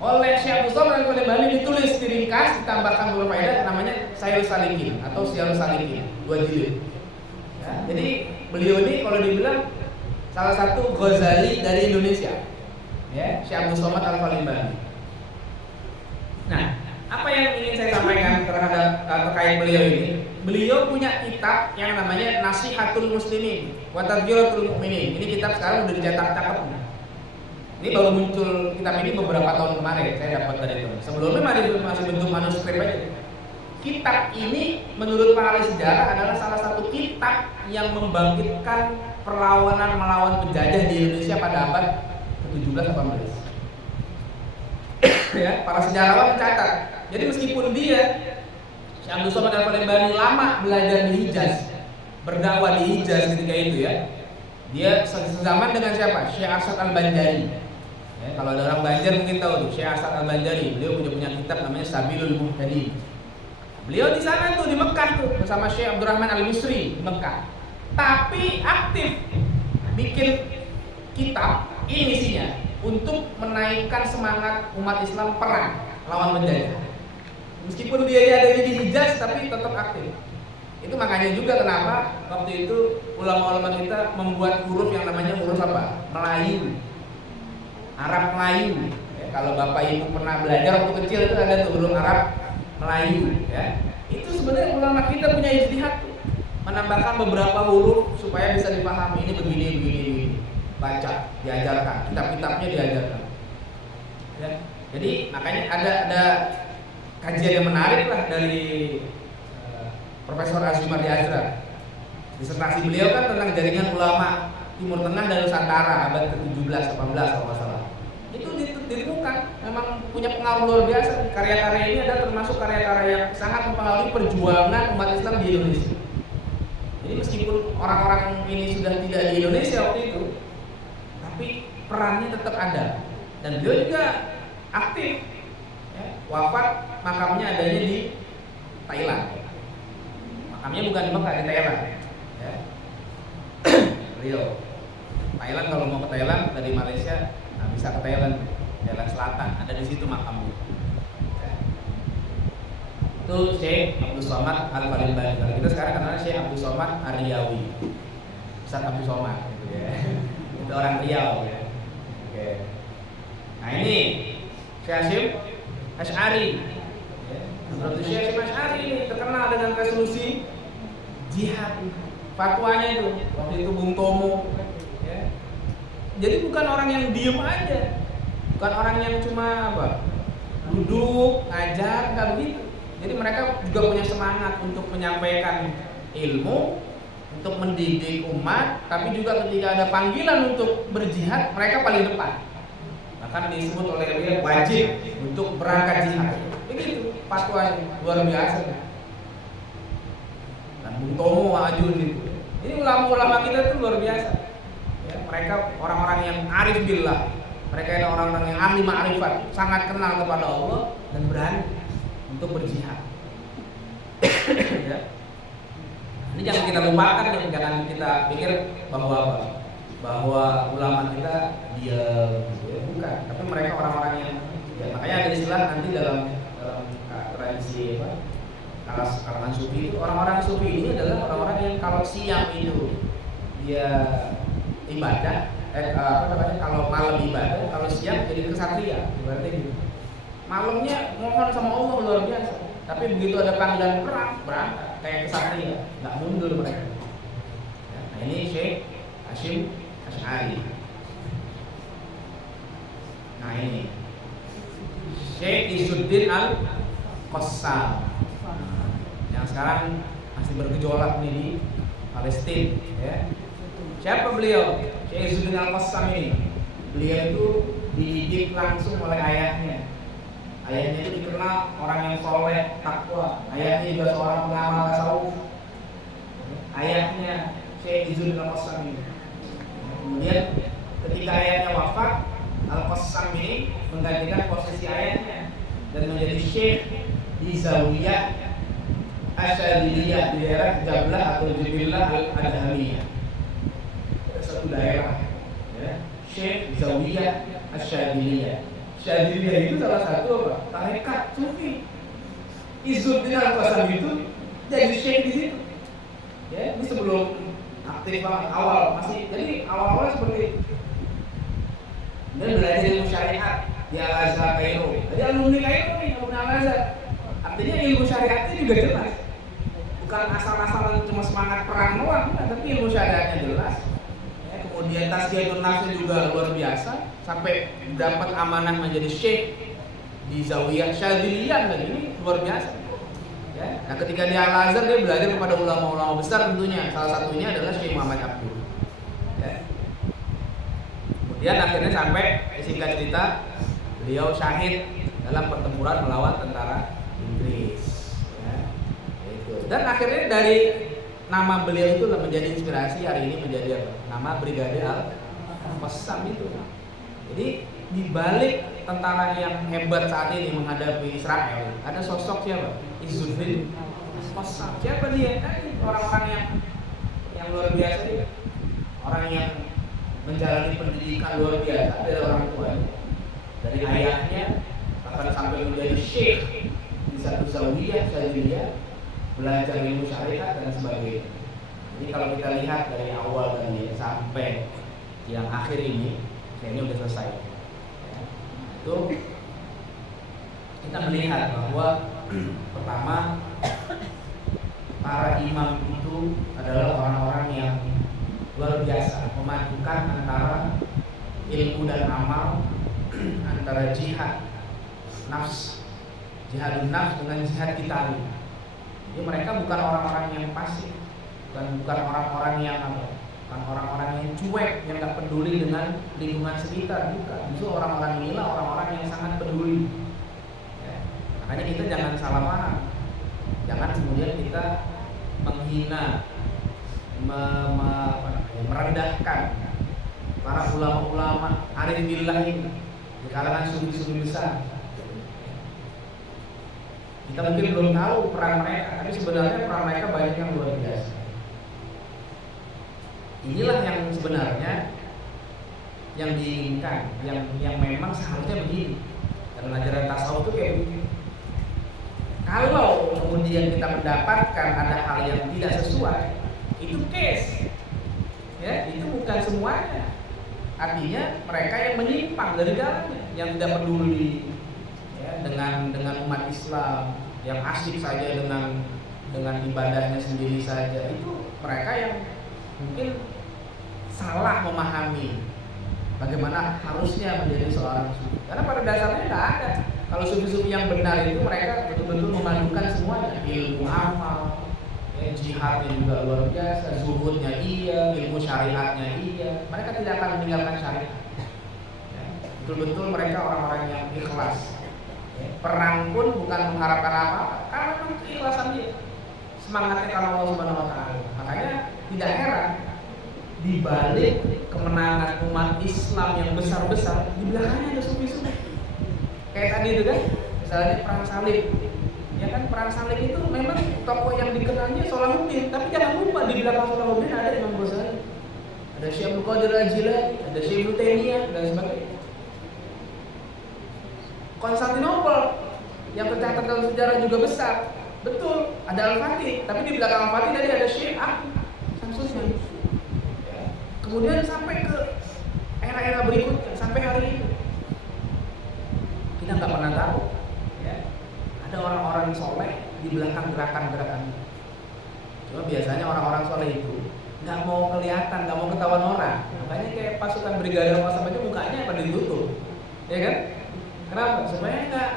Oleh Syekh Abdul Somad Al-Palimbani ditulis diringkas, ditambahkan beberapa faedah, namanya Syairus Salikin atau Syairus Salikin, 2 jilid. Ya, jadi beliau ini kalau dibilang salah satu Ghazali dari Indonesia. Ya, Syekh Abdul Somad Al-Palimbani. Nah, apa yang ingin saya sampaikan terkait beliau ini? Beliau punya kitab yang namanya Nasihatul Muslimin wa Tadhkiratul Mu'minin. Ini kitab sekarang udah dicetak cakep. Ini baru muncul kitab ini beberapa tahun kemarin, saya dapat dari itu. Sebelumnya masih bentuk manuskrip aja. Kitab ini menurut para ahli sejarah adalah salah satu kitab yang membangkitkan perlawanan melawan penjajah di Indonesia pada abad ke-17-18. Ya, para sejarawan mencatat. Jadi meskipun dia Syekh Abdul Somad Al-Palimbani lama belajar di Hijaz, berdakwah di Hijaz ketika itu ya. Dia sezaman dengan siapa? Syekh Arsyad Al-Banjari. Ya, kalau ada orang Banjar mungkin tahu tuh Syekh Arsyad Al-Banjari. Beliau punya kitab namanya Sabilul Muhtadi. Beliau di sana tuh di Mekah tuh bersama Syekh Abdurrahman Al-Misri di Mekah. Tapi aktif bikin kitab ini isinya untuk menaikkan semangat umat Islam perang lawan penjajah. Meskipun dia ada di Hijaz tapi tetap aktif. Itu makanya juga kenapa waktu itu ulama-ulama kita membuat huruf yang namanya huruf apa? Melayu, Arab Melayu. Ya, kalau bapak ibu pernah belajar waktu kecil itu ada tuh huruf Arab Melayu. Ya, itu sebenarnya ulama kita punya ijtihad menambahkan beberapa huruf supaya bisa dipahami ini begini. Baca, diajarkan, kitab-kitabnya diajarkan. Ya, jadi makanya ada kajian yang menarik lah dari Profesor Azumardi Azra. Disertasi beliau kan tentang jaringan ulama Timur Tengah dan Nusantara abad ke-17-18 kalau nggak salah. Itu ditemukan memang punya pengaruh luar biasa. Karya-karya ini ada termasuk karya-karya yang sangat mempengaruhi perjuangan umat Islam di Indonesia. Jadi meskipun orang-orang ini sudah tidak di Indonesia waktu itu, tapi perannya tetap ada. Dan beliau juga aktif. Ya, wafat makamnya adanya di Thailand. Makamnya bukan di Mekah, di Thailand. Ya. Beliau Thailand, kalau mau ke Thailand dari Malaysia bisa ke Thailand, Jalan Selatan, ada di situ makamnya. Ya. Itu Syekh Abdul Somad Al-Palimbani. Kalau kita sekarang kenal Syekh Abdul Somad Ar-Riyawi, Ustaz Abdul Somad, gitu ya. Itu orang Riau. Ya. Oke. Nah ini Syekh Hasyim Asy'ari. Menurut Syekh Asy'ari ini terkenal dengan resolusi jihad, fatwanya itu waktu itu Bung Tomo. Ya. Jadi bukan orang yang diem aja, bukan orang yang cuma duduk ngajar, nggak begitu. Jadi mereka juga punya semangat untuk menyampaikan ilmu, untuk mendidik umat, tapi juga ketika ada panggilan untuk berjihad, mereka paling depan. bahkan disebut oleh beliau wajib untuk berangkat jihad. Begitu fatwanya, luar biasa. Dan Bung Tomo maju gitu. Ini ulama-ulama kita tuh luar biasa. Ya, mereka orang-orang yang arif billah. Mereka adalah orang-orang yang ahli ma'rifat, sangat kenal kepada Allah dan berani untuk berjihad. Ya. Ini jangan kita lupakan, jangan kita pikir bahwa apa? Bahwa ulama kita diam, ya, bukan. Tapi mereka orang-orang yang, ya, makanya ada istilah nanti dalam tradisi kalangan sufi itu, orang-orang sufi ini adalah orang-orang yang kalau siang itu dia ibadah, kalau malam ibadah, kalau siang jadi kesatria, berarti gitu. Malamnya mohon sama Allah luar biasa, tapi begitu ada panggilan perang berangkat kayak kesatria, nggak mundur mereka. Ya, nah ini Syekh Hashim Asy'ari. Nah ini Syekh Izzuddin Al-Qassam yang sekarang masih bergejolak nih di Palestina. Ya. Siapa beliau? Syekh Izzuddin Al-Qassam ini. Beliau itu dididik langsung oleh ayahnya. Ayahnya itu dikenal orang yang soleh, takwa. Ayahnya juga seorang pengamal tasawuf. Ayahnya Syekh Izzuddin Al-Qassam ini. Kemudian ketika ayahnya wafat, Al-Qassam ini menggantikan posisi ayahnya dan menjadi syekh di Zawiyah Asyadiliyah di daerah Jablah atau Jibillah Al-Adhamiyah. Satu daerah, ya. Syekh Zawiyah Asyadiliyah. Syadiliyah itu salah satu apa? Tarekat sufi. Izzuddin Al-Qassam itu jadi syekh di situ. Ya, ini sebelum aktif banget awal masih, jadi awal-awal seperti dia belajar ilmu syariat di Al-Azhar Kairo. Jadi alumni Kairo nih, alumni Al-Azhar. Artinya ilmu syariatnya juga jelas. Bukan asal-asalan cuma semangat perang doang, tapi ilmu syariatnya jelas. Ya, kemudian tazkiyatun nafs juga luar biasa sampai dapat amanah menjadi syekh di Zawiyah Syadziliyah, dan ini luar biasa. Ya. Nah, ketika di Al-Azhar dia belajar kepada ulama-ulama besar tentunya. Salah satunya adalah Syekh Muhammad Abdul. Ya. Kemudian akhirnya sampai singkat cerita beliau syahid dalam pertempuran melawan tentara Inggris. Ya. Itu. Dan akhirnya dari nama beliau itu menjadi inspirasi hari ini menjadi apa? Nama Brigade Al-Qassam itu. Jadi di balik tentara yang hebat saat ini menghadapi Israel, ada sosok siapa? Izzuddin Al-Qassam. Siapa dia? Orang-orang yang luar biasa dia. Orang yang menjalani pendidikan luar biasa dari orang tuanya, dari ayahnya, bahkan sampai menjadi syekh di satu zawiyah, Syadziliyah, belajar ilmu syariat dan sebagainya. Jadi kalau kita lihat dari awal tadi sampai yang akhir ini, kayaknya udah selesai. Ya. Itu kita melihat bahwa pertama, para imam itu adalah orang-orang yang luar biasa, memadukan antara ilmu dan amal, antara jihad nafs, jihadun nafs dengan jihad qitali. Jadi mereka bukan orang-orang yang pasif, bukan orang-orang yang apa? Bukan orang-orang yang cuek, yang nggak peduli dengan lingkungan sekitar, bukan. Justru orang-orang inilah orang-orang yang sangat peduli. Ya. Makanya kita jangan salah paham, jangan kemudian kita menghina, merendahkan para ulama-ulama arif billah ini di kalangan sufi-sufi besar. Kita mungkin belum tahu peran mereka, tapi sebenarnya peran mereka banyak yang luar biasa. Inilah yang sebenarnya yang diinginkan, yang memang seharusnya begini. Dan ajaran tasawuf itu kayak begini. Kalau kemudian kita mendapatkan ada hal yang tidak sesuai, itu case, ya, itu bukan semuanya. Artinya mereka yang menyimpang dari jalannya, yang tidak peduli, ya, dengan umat Islam, yang asik saja dengan ibadahnya sendiri saja, itu mereka yang mungkin salah memahami bagaimana harusnya menjadi seorang sufi. Karena pada dasarnya nggak ada. Kalau sufi-sufi yang benar itu mereka betul-betul memadukan semuanya, ilmu amal, ya, jihadnya juga luar biasa, zuhudnya iya, ilmu syariatnya iya. Mereka tidak akan meninggalkan syariat. Ya. betul-betul mereka orang-orang yang ikhlas. Perang pun bukan mengharapkan apa-apa, karena memang keikhlasan dia. Semangatnya kalau Allah Subhanahu wa taala. Makanya tidak heran di balik kemenangan umat Islam yang besar-besar, di belakangnya ada sufi-sufi. Kayak tadi itu kan, misalnya perang salib. Ya kan, perang salib itu memang tokoh yang dikenalnya Salahuddin, tapi jangan lupa di belakang Salahuddin ada Imam Ghazali, ada Syekh Abdul Qadir Al-Jilani, ada Syekh Ibnu Taimiyah dan sebagainya. Konstantinopel yang tercatat dalam sejarah juga besar. Betul, ada Al-Fatih, tapi di belakang Al-Fatih tadi ada Syekh Samsudin. Kemudian sampai ke era-era berikutnya, sampai hari ini kita nggak pernah tahu ya, ada orang-orang soleh di belakang gerakan-gerakan. Cuma biasanya orang-orang soleh itu nggak mau kelihatan, nggak mau ketahuan orang. Makanya kayak pasukan Brigade Masa aja mukanya pada ditutup, ya kan? Kenapa? Supaya nggak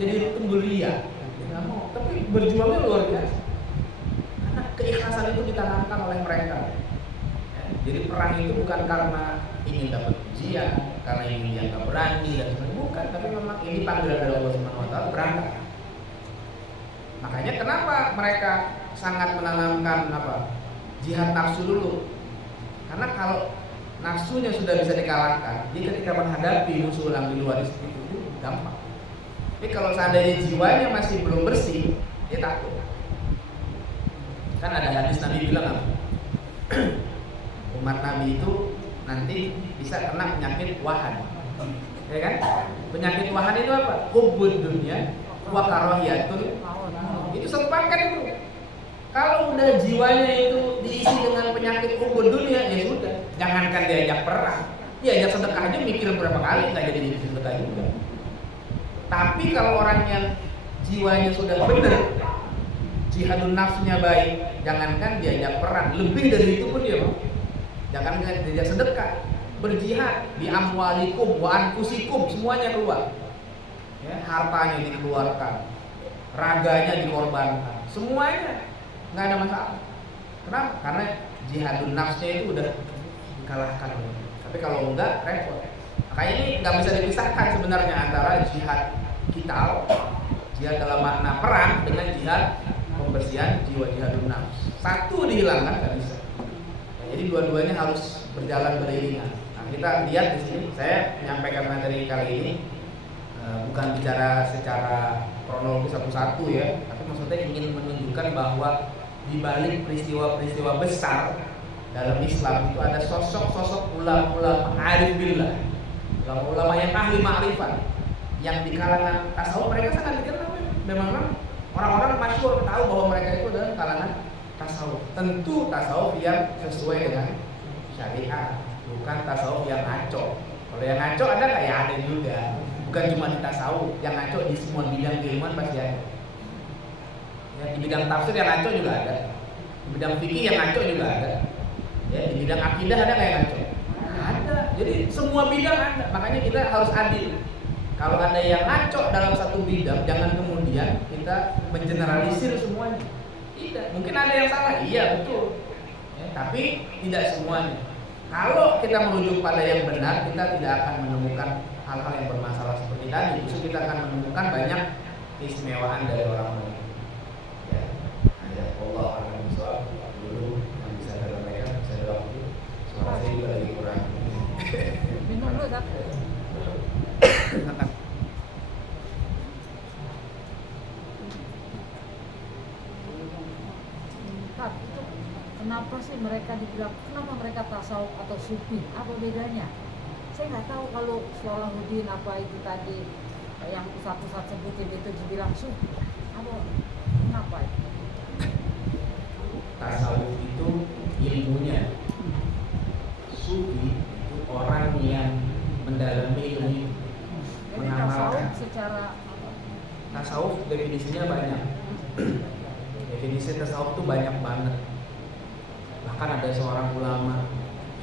jadi timbul ria. Nggak mau, tapi berjuangnya luar biasa. Karena keikhlasan itu ditanamkan oleh mereka. Ya, jadi perang itu bukan karena ingin dapat ujian, karena ingin dianggap berani dan sebagainya, bukan. Tapi memang ini panggilan dari Allah Subhanahu wa taala, berangkat. Makanya kenapa mereka sangat menanamkan jihad nafsu dulu. Karena kalau nafsunya sudah bisa dikalahkan, dia ketika menghadapi musuh yang di luar itu gampang. Tapi kalau seandainya jiwanya masih belum bersih, dia takut. Kan ada hadis Nabi bilang apa? Umat Nabi itu nanti bisa kena penyakit wahan. Ya kan? Penyakit wahan itu apa? Hubbud dunya wa karahiyatul. Itu satu paket itu. Kalau udah jiwanya itu diisi dengan penyakit hubbud dunya, ya sudah. Jangankan diajak perang, diajak sedekah aja mikir berapa kali nggak jadi sedekah juga. Tapi kalau orang yang jiwanya sudah benar, jihadun nafsunya baik, jangankan diajak perang, lebih dari itu pun dia mau. Jangankan diajak sedekah, berjihad di amwalikum wa anfusikum, semuanya keluar. Ya, hartanya dikeluarkan, raganya dikorbankan, semuanya nggak ada masalah. Kenapa? Karena jihadun nafsnya itu udah dikalahkan. Tapi kalau enggak, repot. Makanya ini nggak bisa dipisahkan sebenarnya antara jihad kita, jihad dalam makna perang, dengan jihad pembersihan jiwa, jihadun nafs. Satu dihilangkan nggak bisa. Nah, jadi dua-duanya harus berjalan beriringan. Nah, kita lihat di sini, saya menyampaikan materi kali ini bukan bicara secara kronologis satu-satu ya, tapi maksudnya ingin menunjukkan bahwa di balik peristiwa-peristiwa besar dalam Islam itu ada sosok-sosok ulama-ulama arif billah, ulama-ulama yang ahli ma'rifat, yang di kalangan tasawuf mereka sangat dikenal. Memang orang-orang masyhur tahu bahwa mereka itu adalah kalangan tasawuf. Tentu tasawuf yang sesuai dengan syariat, bukan tasawuf yang ngaco. Kalau yang ngaco ada nggak? Ya ada juga. Bukan cuma di tasawuf, yang ngaco di semua bidang keilmuan pasti ada. Ya, di bidang tafsir yang ngaco juga ada, di bidang fikih yang ngaco juga ada. Ya, di bidang akidah ada nggak yang ngaco? Ada. Jadi semua bidang ada. Makanya kita harus adil. Kalau ada yang ngaco dalam satu bidang, jangan kemudian kita mengeneralisir semuanya. Tidak. Mungkin ada yang salah. Iya betul. Ya, tapi tidak semuanya. Kalau kita merujuk pada yang benar, kita tidak akan menemukan hal-hal yang bermasalah seperti tadi. Justru kita akan menemukan banyak keistimewaan dari orang-orang. Ya, Allah akan menjawab dulu yang bisa disampaikan. Saya waktu suara saya juga lagi kurang. Minum dulu, Zat. Tat, itu kenapa sih mereka dibilang, kenapa mereka tasawuf atau sufi? Apa bedanya? Saya nggak tahu kalau Salahuddin apa itu tadi yang pusat-pusat sebutin itu dibilang sufi. Apa? Kenapa itu? Tasawuf itu ilmunya, sufi itu orang yang mendalami ilmu, Jadi tasawuf mengamalkan. secara Tasawuf definisinya banyak. Definisi tasawuf itu banyak banget. Bahkan ada seorang ulama,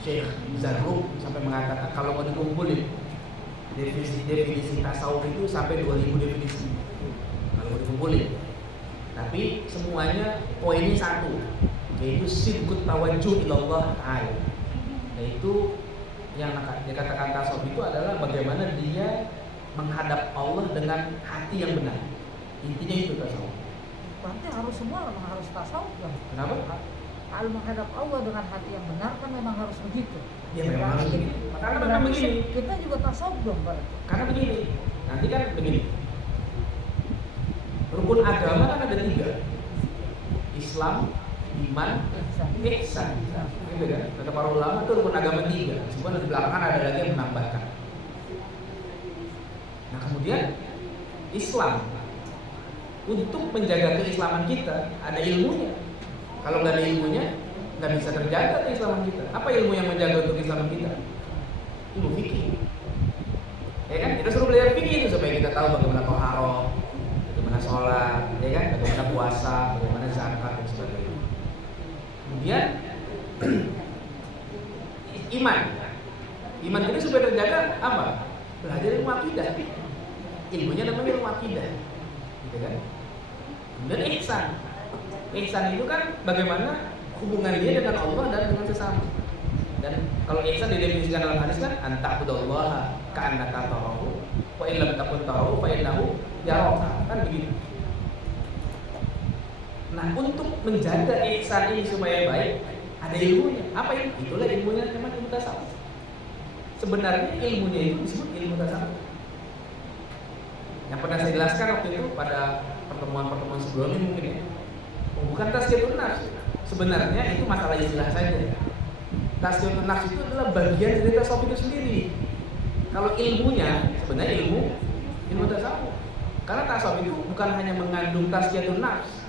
Syekh Zarruq, sampai mengatakan kalau mau dikumpulin definisi tasawuf itu sampai 2000 definisi kalau mau dikumpulin. Tapi semuanya poinnya satu, yaitu sidqut tawajjuh ilallah ta'ala, yaitu yang dikatakan tasawuf itu adalah bagaimana dia menghadap Allah dengan hati yang benar. Intinya itu tasawuf. Berarti harus semua memang harus tasawuf dong. Kenapa? Kalau menghadap Allah dengan hati yang benar kan memang harus begitu. Ya memang harus begitu. Karena memang begini. Kita juga tasawuf dong berarti. Karena begini. Nanti kan begini. Rukun agama kan ada 3. Islam, iman, ihsan. Gitu kan? Kata para ulama itu rukun agama 3. Meskipun di belakang ada lagi yang menambahkan. Nah kemudian Islam, untuk menjaga keislaman kita ada ilmunya. Kalau nggak ada ilmunya, nggak bisa terjaga keislaman kita. Apa ilmu yang menjaga untuk keislaman kita? Ilmu fikih. Ya kan? Kita suruh belajar fikih itu supaya kita tahu bagaimana thaharah, bagaimana sholat, ya kan? Bagaimana puasa, bagaimana zakat dan sebagainya. Kemudian iman. Iman kita supaya terjaga apa? Belajar ilmu akidah. Ilmunya namanya ilmu akidah. Gitu kan? Kemudian ihsan. Ihsan itu kan bagaimana hubungan dia dengan Allah dan dengan sesama. Dan kalau ihsan didefinisikan dalam hadis kan anta'budallaha ka'annaka tarahu wa in lam takun tarahu fa innahu yaraka. Kan begitu. Nah, untuk menjaga ihsan ini supaya baik ada ilmunya. Apa ilmu? Itulah ilmunya memang ilmu tasawuf. Sebenarnya ilmunya itu disebut ilmu tasawuf. Yang pernah saya jelaskan waktu itu pada pertemuan-pertemuan sebelumnya mungkin ya. Bukan tazkiyatun nafs. Sebenarnya itu masalah istilah saja. Tazkiyatun nafs itu adalah bagian dari tasawuf itu sendiri. Kalau ilmunya sebenarnya ilmu tasawuf. Karena tasawuf itu bukan hanya mengandung tazkiyatun nafs.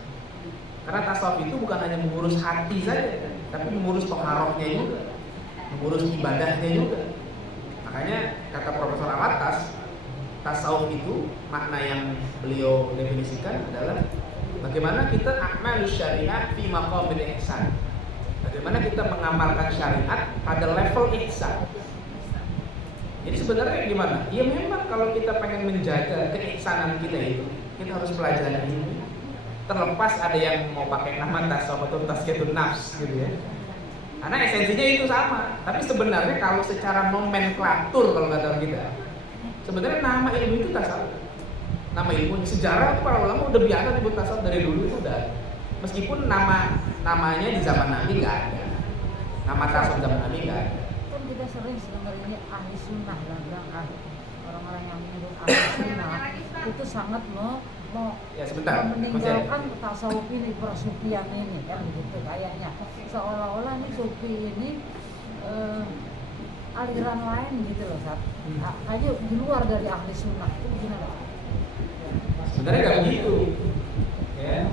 Karena tasawuf itu bukan hanya mengurus hati saja, tapi mengurus thaharahnya juga, mengurus ibadahnya juga. Makanya kata Profesor Alatas, tasawuf itu makna yang beliau definisikan adalah bagaimana kita amal syariat fi maqamil ihsan. Bagaimana kita mengamalkan syariat pada level ihsan. Jadi sebenarnya gimana? Ya memang kalau kita pengen menjaga keihsanan kita itu, kita harus pelajari ini. Terlepas ada yang mau pakai nama tasawuf atau tazkiyatun nafs gitu ya. Karena esensinya itu sama. Tapi sebenarnya kalau secara nomenklatur kalau kata kita, sebenarnya nama ilmu itu tasawuf. Nama ilmu sejarah itu para ulama udah biasa disebut tasawuf dari dulu itu udah. Meskipun namanya di zaman Nabi nggak ada. Nama tasawuf zaman Nabi nggak ada. Kan kita sering dengar ini ahli sunnah dan bilang orang-orang yang menyebut ahli sunnah itu sangat Ya sebentar. meninggalkan tasawuf ini, persufian ini kan begitu kayaknya. Seolah-olah nih sufi ini aliran lain gitu loh, Sat. Kayaknya di luar dari ahli sunnah itu gimana? Sebenarnya nggak begitu. Ya.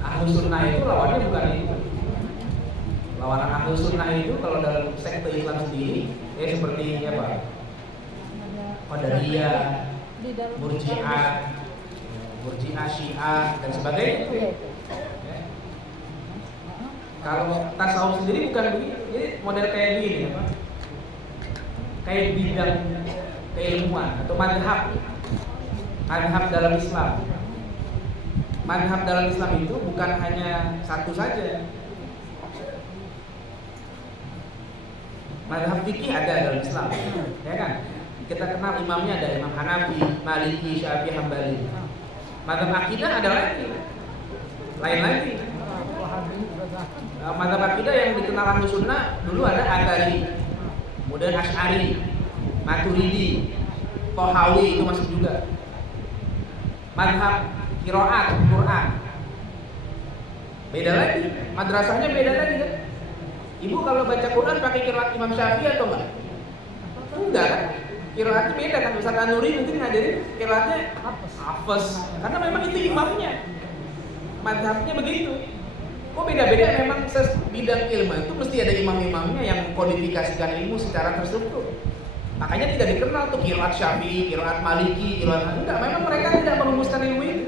Ahlu sunnah itu lawannya bukan itu. Lawanan ahlu sunnah itu kalau dalam sekte Islam sendiri ya seperti apa? Qadariyah, Murji'ah, Syiah dan sebagainya itu ya. Kalau tasawuf sendiri bukan begini, jadi model kayak gini apa? Kayak bidang keilmuan atau madhab dalam Islam. Madhab dalam Islam itu bukan hanya satu saja. Madhab fikih ada dalam Islam, ya kan? Kita kenal imamnya ada Imam Hanafi, Maliki, Syafi'i, Hambali. Madhab akidah ada lagi, lain lagi. Madhab akidah yang dikenal Ahlus Sunnah dulu ada Asy'ari, kemudian Asy'ari, Maturidi, Thahawi itu masuk juga. Madhab qiraat Quran beda lagi, madrasahnya beda lagi kan. Ibu kalau baca Quran pakai qiraat Imam Syafi'i atau enggak? Enggak kan? Qiraatnya beda kan. Ustaz Anuri mungkin ngajarin qiraatnya hafaz karena memang itu imamnya. Madhabnya begitu. Kok beda-beda memang bidang ilmu itu mesti ada imam-imamnya yang mengkodifikasikan ilmu secara terstruktur. Makanya tidak dikenal tuh qiraat Syafi'i, qiraat Maliki, qiraat enggak, memang mereka tidak merumuskan ilmu itu.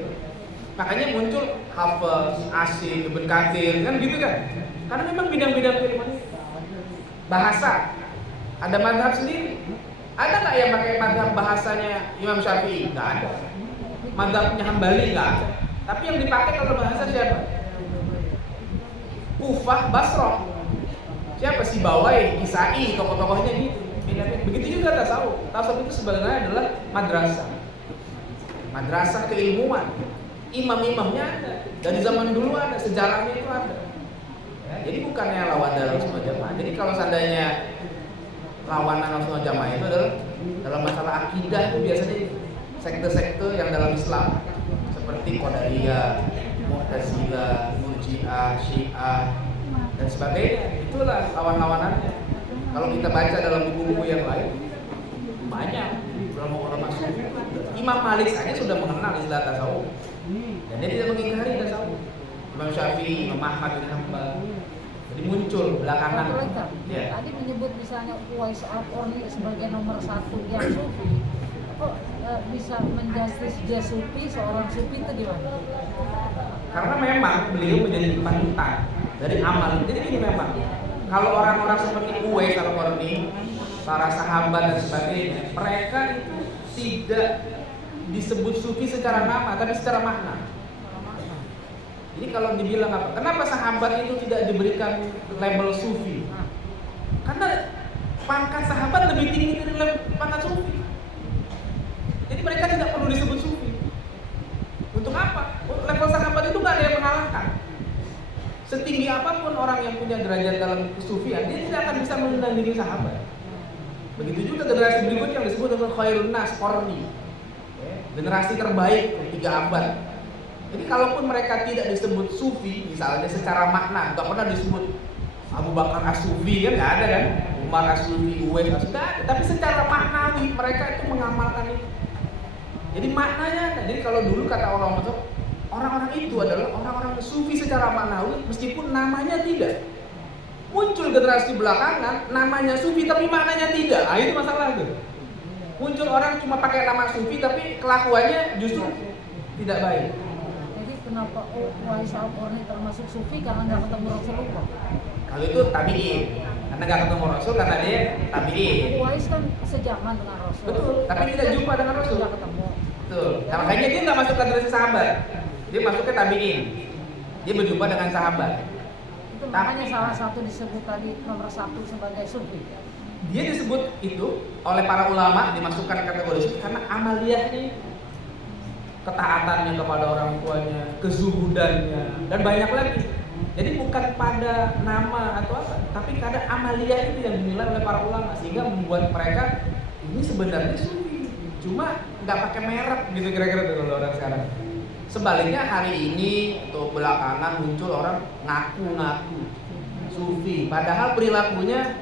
Makanya muncul Hafiz, Asyik, Ibn Katsir kan gitu kan. Karena memang bidang-bidang ilmu ini. Bahasa ada madhab sendiri. Ada nggak yang pakai madhab bahasanya Imam Syafi'i? Nggak ada. Madhabnya Hambali nggak ada. Tapi yang dipakai kalau bahasa siapa? Kufah, Basrah. siapa si Bawai, Kisai, tokoh-tokohnya gitu. Begitu juga tasawuf. Tasawuf itu sebenarnya adalah madrasah keilmuan. Imam-imamnya ada, dari zaman dulu ada, sejarahnya itu ada. Ya, jadi bukannya lawan dalam semua jamaah. Jadi kalau seandainya lawan dalam semua jamaah itu adalah dalam masalah akidah itu biasanya sekte-sekte yang dalam Islam seperti Qadariyah, Mu'tazilah, Murji'ah, Syiah dan sebagainya. Itulah lawan-lawanannya. Kalau kita baca dalam buku-buku yang lain banyak ulama-ulama sufi. Imam Malik saja sudah mengenal istilah tasawuf dan dia tidak mengingkari tasawuf. Imam Syafi'i, Imam Ahmad bin Hanbal. Jadi muncul belakangan. Ya. Tadi menyebut misalnya Uwais Al-Qarni sebagai nomor 1 yang sufi. Kok bisa menjustis dia sufi, seorang sufi itu gimana? Karena memang beliau menjadi panutan dari amal. Jadi ini memang kalau orang-orang seperti Uwais Al-Qarni, para sahabat dan sebagainya, mereka itu tidak disebut sufi secara nama, tapi secara makna. Jadi kalau dibilang apa? Kenapa sahabat itu tidak diberikan label sufi? Karena pangkat sahabat lebih tinggi dari pangkat sufi. Jadi mereka tidak perlu disebut sufi. Untuk apa? Level sahabat itu nggak ada yang mengalahkan. Setinggi apapun orang yang punya derajat dalam kesufian, dia tidak akan bisa menandingi sahabat. Begitu juga generasi berikutnya yang disebut dengan khairun nas, qarni. Generasi terbaik 3 abad. Jadi kalaupun mereka tidak disebut sufi, misalnya secara makna, nggak pernah disebut Abu Bakar As-Sufi kan, nggak ada kan? Umar As-Sufi, Uwais As-Sufi, nggak ada. Tapi secara maknawi mereka itu mengamalkan itu. Jadi maknanya ada. Jadi kalau dulu kata orang-orang itu adalah orang-orang sufi secara maknawi, meskipun namanya tidak. Muncul generasi belakangan, namanya sufi tapi maknanya tidak. Ah itu masalah tuh. Muncul orang cuma pakai nama sufi tapi kelakuannya justru tidak baik. Jadi kenapa Uwais Al-Qarni termasuk sufi karena nggak ketemu Rasulullah? Kalau itu tabi'in, karena nggak ketemu Rasul karena dia tabi'in. Uwais kan sejaman dengan Rasul. Betul, tapi tidak jumpa dengan Rasul. Nggak ketemu. Betul. Nah, makanya dia nggak masuk generasi sahabat. Dia masuknya tabi'in. Dia berjumpa dengan sahabat. Itu makanya salah satu disebut tadi nomor 1 sebagai sufi. Dia disebut itu oleh para ulama dimasukkan kategori sufi karena amaliyahnya, ketaatannya kepada orang tuanya, kezuhudannya, dan banyak lagi. Jadi bukan pada nama atau apa, tapi pada amaliyah itu yang dinilai oleh para ulama sehingga membuat mereka ini sebenarnya sufi, cuma nggak pakai merek gitu kira-kira tuh kalau orang sekarang. Sebaliknya hari ini atau belakangan muncul orang ngaku-ngaku sufi, padahal perilakunya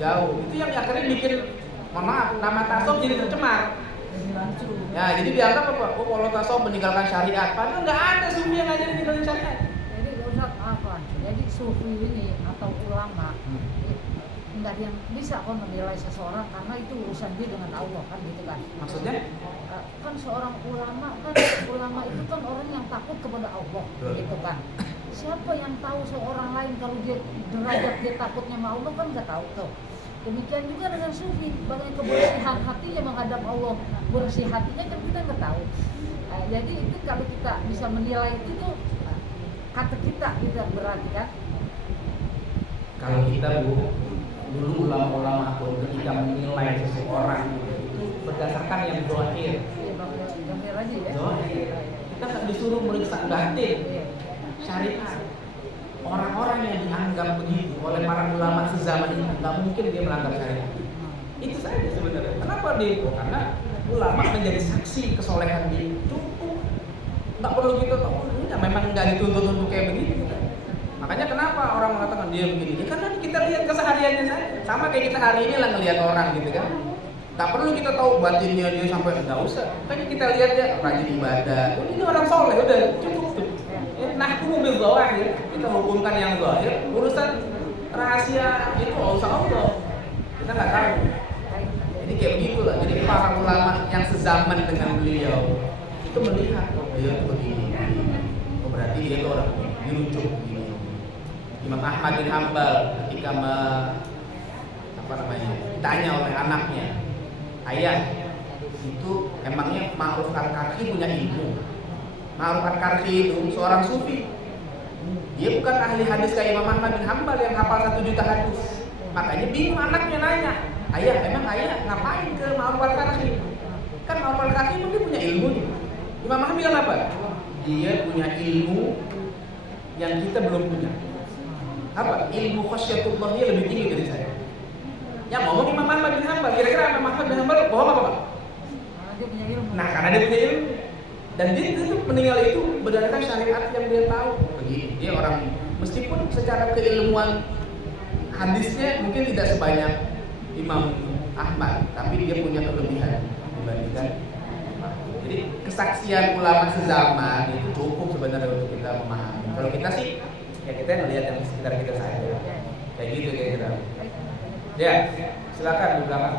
jauh. Itu yang akhirnya bikin, mohon maaf, nama tasawuf jadi tercemar. Ya, jadi dianggap apa? Oh, kalau tasawuf meninggalkan syariat, padahal nggak ada sufi yang ngajarin meninggalkan syariat. Jadi Ustaz apa? Jadi sufi ini atau ulama tidak yang bisa kok menilai seseorang karena itu urusan dia dengan Allah kan gitu kan. Maksudnya? Kan seorang ulama itu kan orang yang takut kepada Allah gitu kan. Siapa yang tahu seorang lain kalau dia derajat dia takutnya sama Allah kan nggak tahu tuh. Demikian juga dengan sufi, bagaimana kebersihan hatinya menghadap Allah, bersih hatinya kan kita nggak tahu. Jadi itu kalau kita bisa menilai itu tuh kata kita berarti kan. Kalau kita dulu ulama-ulama pun ketika menilai seseorang itu berdasarkan yang zahir. Zahir aja ya. Zahir. Kita nggak disuruh meriksa batin, syariat. Orang-orang yang dianggap begitu oleh para ulama sezaman ini nggak mungkin dia melanggar syariat. Itu saja sebenarnya. Kenapa dia? Karena ulama menjadi saksi kesolehan dia. Cukup. Nggak perlu kita tahu. Memang nggak dituntut untuk kayak begitu. Makanya kenapa orang mengatakan dia begini? Ya karena kita lihat kesehariannya saja. Sama kayak kita hari ini lah ngelihat orang gitu kan. Tak perlu kita tahu batinnya dia sampai nggak usah. Makanya kita lihat dia rajin ibadah. Ini orang soleh udah cukup tuh. Nah itu mobil zahir, kita hukumkan yang zahir. Urusan rahasia itu urusan Allah. Kita nggak tahu. Jadi kayak begitulah. Jadi para ulama yang sezaman dengan beliau itu melihat beliau itu begini. Oh berarti dia itu orang dirujuk begini. Imam Ahmad bin Hanbal ketika ditanya oleh anaknya, ayah itu emangnya Ma'ruf al-Karhi punya ilmu? Ma'ruf al-Karhi itu seorang sufi, Dia bukan ahli hadis kayak Imam Ahmad bin Hambal yang hafal 1 juta hadis. Makanya bingung anaknya nanya, ayah emang ayah ngapain ke Ma'ruf al-Karhi? Kan Ma'ruf al-Karhi itu dia punya ilmu nih. Imam Ahmad bilang apa? Dia punya ilmu yang kita belum punya. Apa? Ilmu khasyatullah dia lebih tinggi dari saya. Yang ngomong Imam Ahmad bin Hambal, kira-kira Imam Ahmad bin Hambal bohong apa Pak? Dia punya ilmu. Nah, karena dia punya ilmu. Dan dia itu meninggal itu berdasarkan syariat yang dia tahu. Begini, dia orang meskipun secara keilmuan hadisnya mungkin tidak sebanyak Imam Ahmad, tapi dia punya kelebihan dibandingkan. Jadi kesaksian ulama sezaman itu cukup sebenarnya untuk kita memahami. Kalau kita sih, ya kita melihat yang sekitar kita saja. Kayak gitu kira-kira. Ya, silakan di belakang.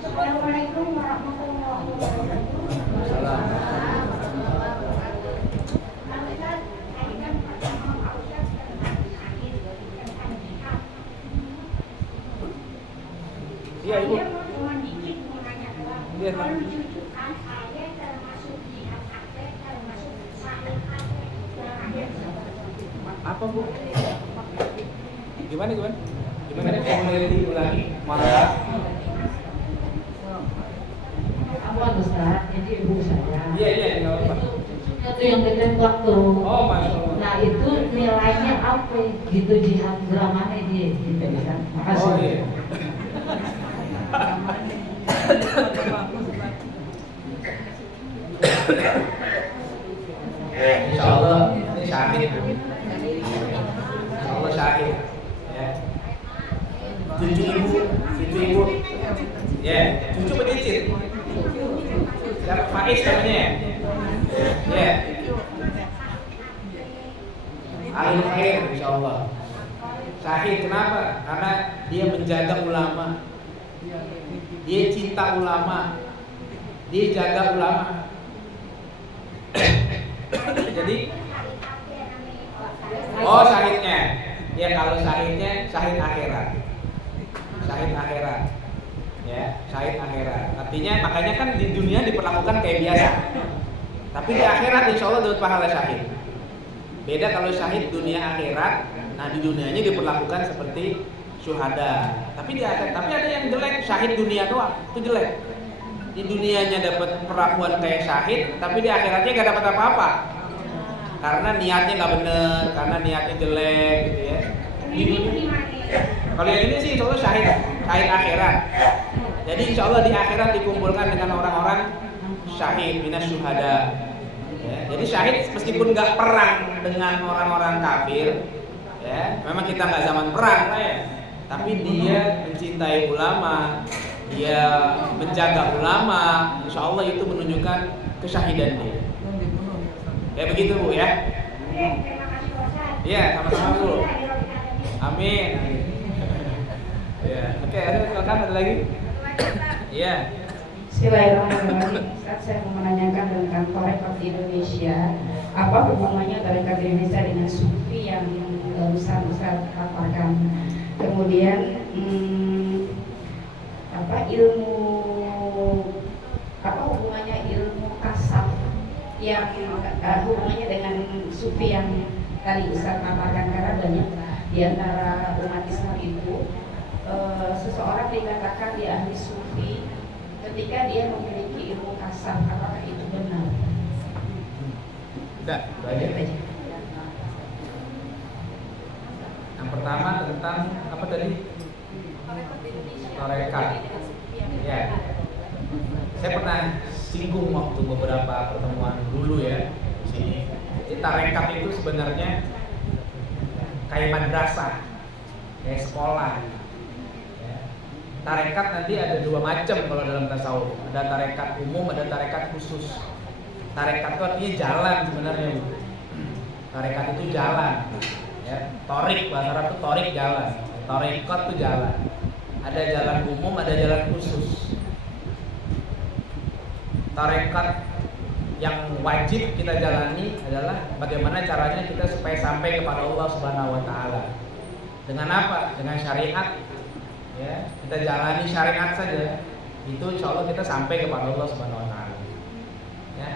Assalamualaikum warahmatullahi wabarakatuh. Salam. Iya Ibu. Iya. Kalau rujukan saya termasuk jihad aktif, termasuk sahih aktif. Apa Bu? Gimana? Gimana? Boleh diulangi? Mana? Apa Ustaz? Jadi ibu saya. Iya, nggak apa-apa. Itu cucunya tuh yang ditembak tuh. Oh, Masya Allah. Nah itu nilainya apa? Gitu jihad dramanya dia. Gitu Ustaz. Makasih. Oh iya. Insya Allah ini syahid. Insya Allah syahid. Ya. Cucu ibu. Ya, cucu pencicit. Siapa Faiz namanya? Ya. Ahli khair insya Allah. Syahid kenapa? Karena dia menjaga ulama. Dia cinta ulama. Dia jaga ulama. Jadi syahidnya. Ya kalau syahidnya syahid akhirat. Syahid akhirat. Ya, syahid akhirat. Artinya makanya kan di dunia diperlakukan kayak biasa. Tapi di akhirat insya Allah dapat pahala syahid. Beda kalau syahid dunia akhirat. Nah di dunianya diperlakukan seperti syuhada. Tapi di akhirat, tapi ada yang jelek, syahid dunia doang, itu jelek. Di dunianya dapat perlakuan kayak syahid, tapi di akhiratnya gak dapat apa-apa. Karena niatnya nggak bener, karena niatnya jelek gitu ya. Kalau yang ini sih insya Allah syahid akhirat. Jadi insya Allah di akhirat dikumpulkan dengan orang-orang syahid minas syuhada. Ya, jadi syahid meskipun nggak perang dengan orang-orang kafir, ya, memang kita nggak zaman perang, ya, tapi dia mencintai ulama, dia menjaga ulama, insya Allah itu menunjukkan kesyahidan dia. Ya begitu Bu ya. Iya sama-sama Bu. Amin. Ya, oke, ada lagi? Iya. Bismillahirrahmanirrahim. Ustaz, saya mau menanyakan tentang tarekat di Indonesia. Apa hubungannya tarekat di Indonesia dengan sufi yang Ustaz paparkan? Kemudian apa hubungannya ilmu kasaf yang hubungannya dengan sufi yang tadi Ustaz paparkan, karena banyak di antara umat Islam itu seseorang dikatakan dia ahli sufi ketika dia memiliki ilmu kasaf. Apakah itu benar? Udah, aja. Yang pertama tentang apa tadi? Tarekat. Ya. Saya pernah singgung waktu beberapa pertemuan dulu ya di sini. Jadi tarekat itu sebenarnya kayak madrasah, kayak sekolah. Ya. Tarekat nanti ada dua macam kalau dalam tasawuf. Ada tarekat umum, ada tarekat khusus. Tarekat itu artinya jalan sebenarnya. Tarekat itu jalan. Ya. Torik bahasa Arab itu torik jalan. Tarekat itu jalan. Ada jalan umum, ada jalan khusus. Tarekat yang wajib kita jalani adalah bagaimana caranya kita supaya sampai kepada Allah Subhanahu wa taala. Dengan apa? Dengan syariat. Ya, kita jalani syariat saja. Itu insya Allah kita sampai kepada Allah Subhanahu wa taala. Ya.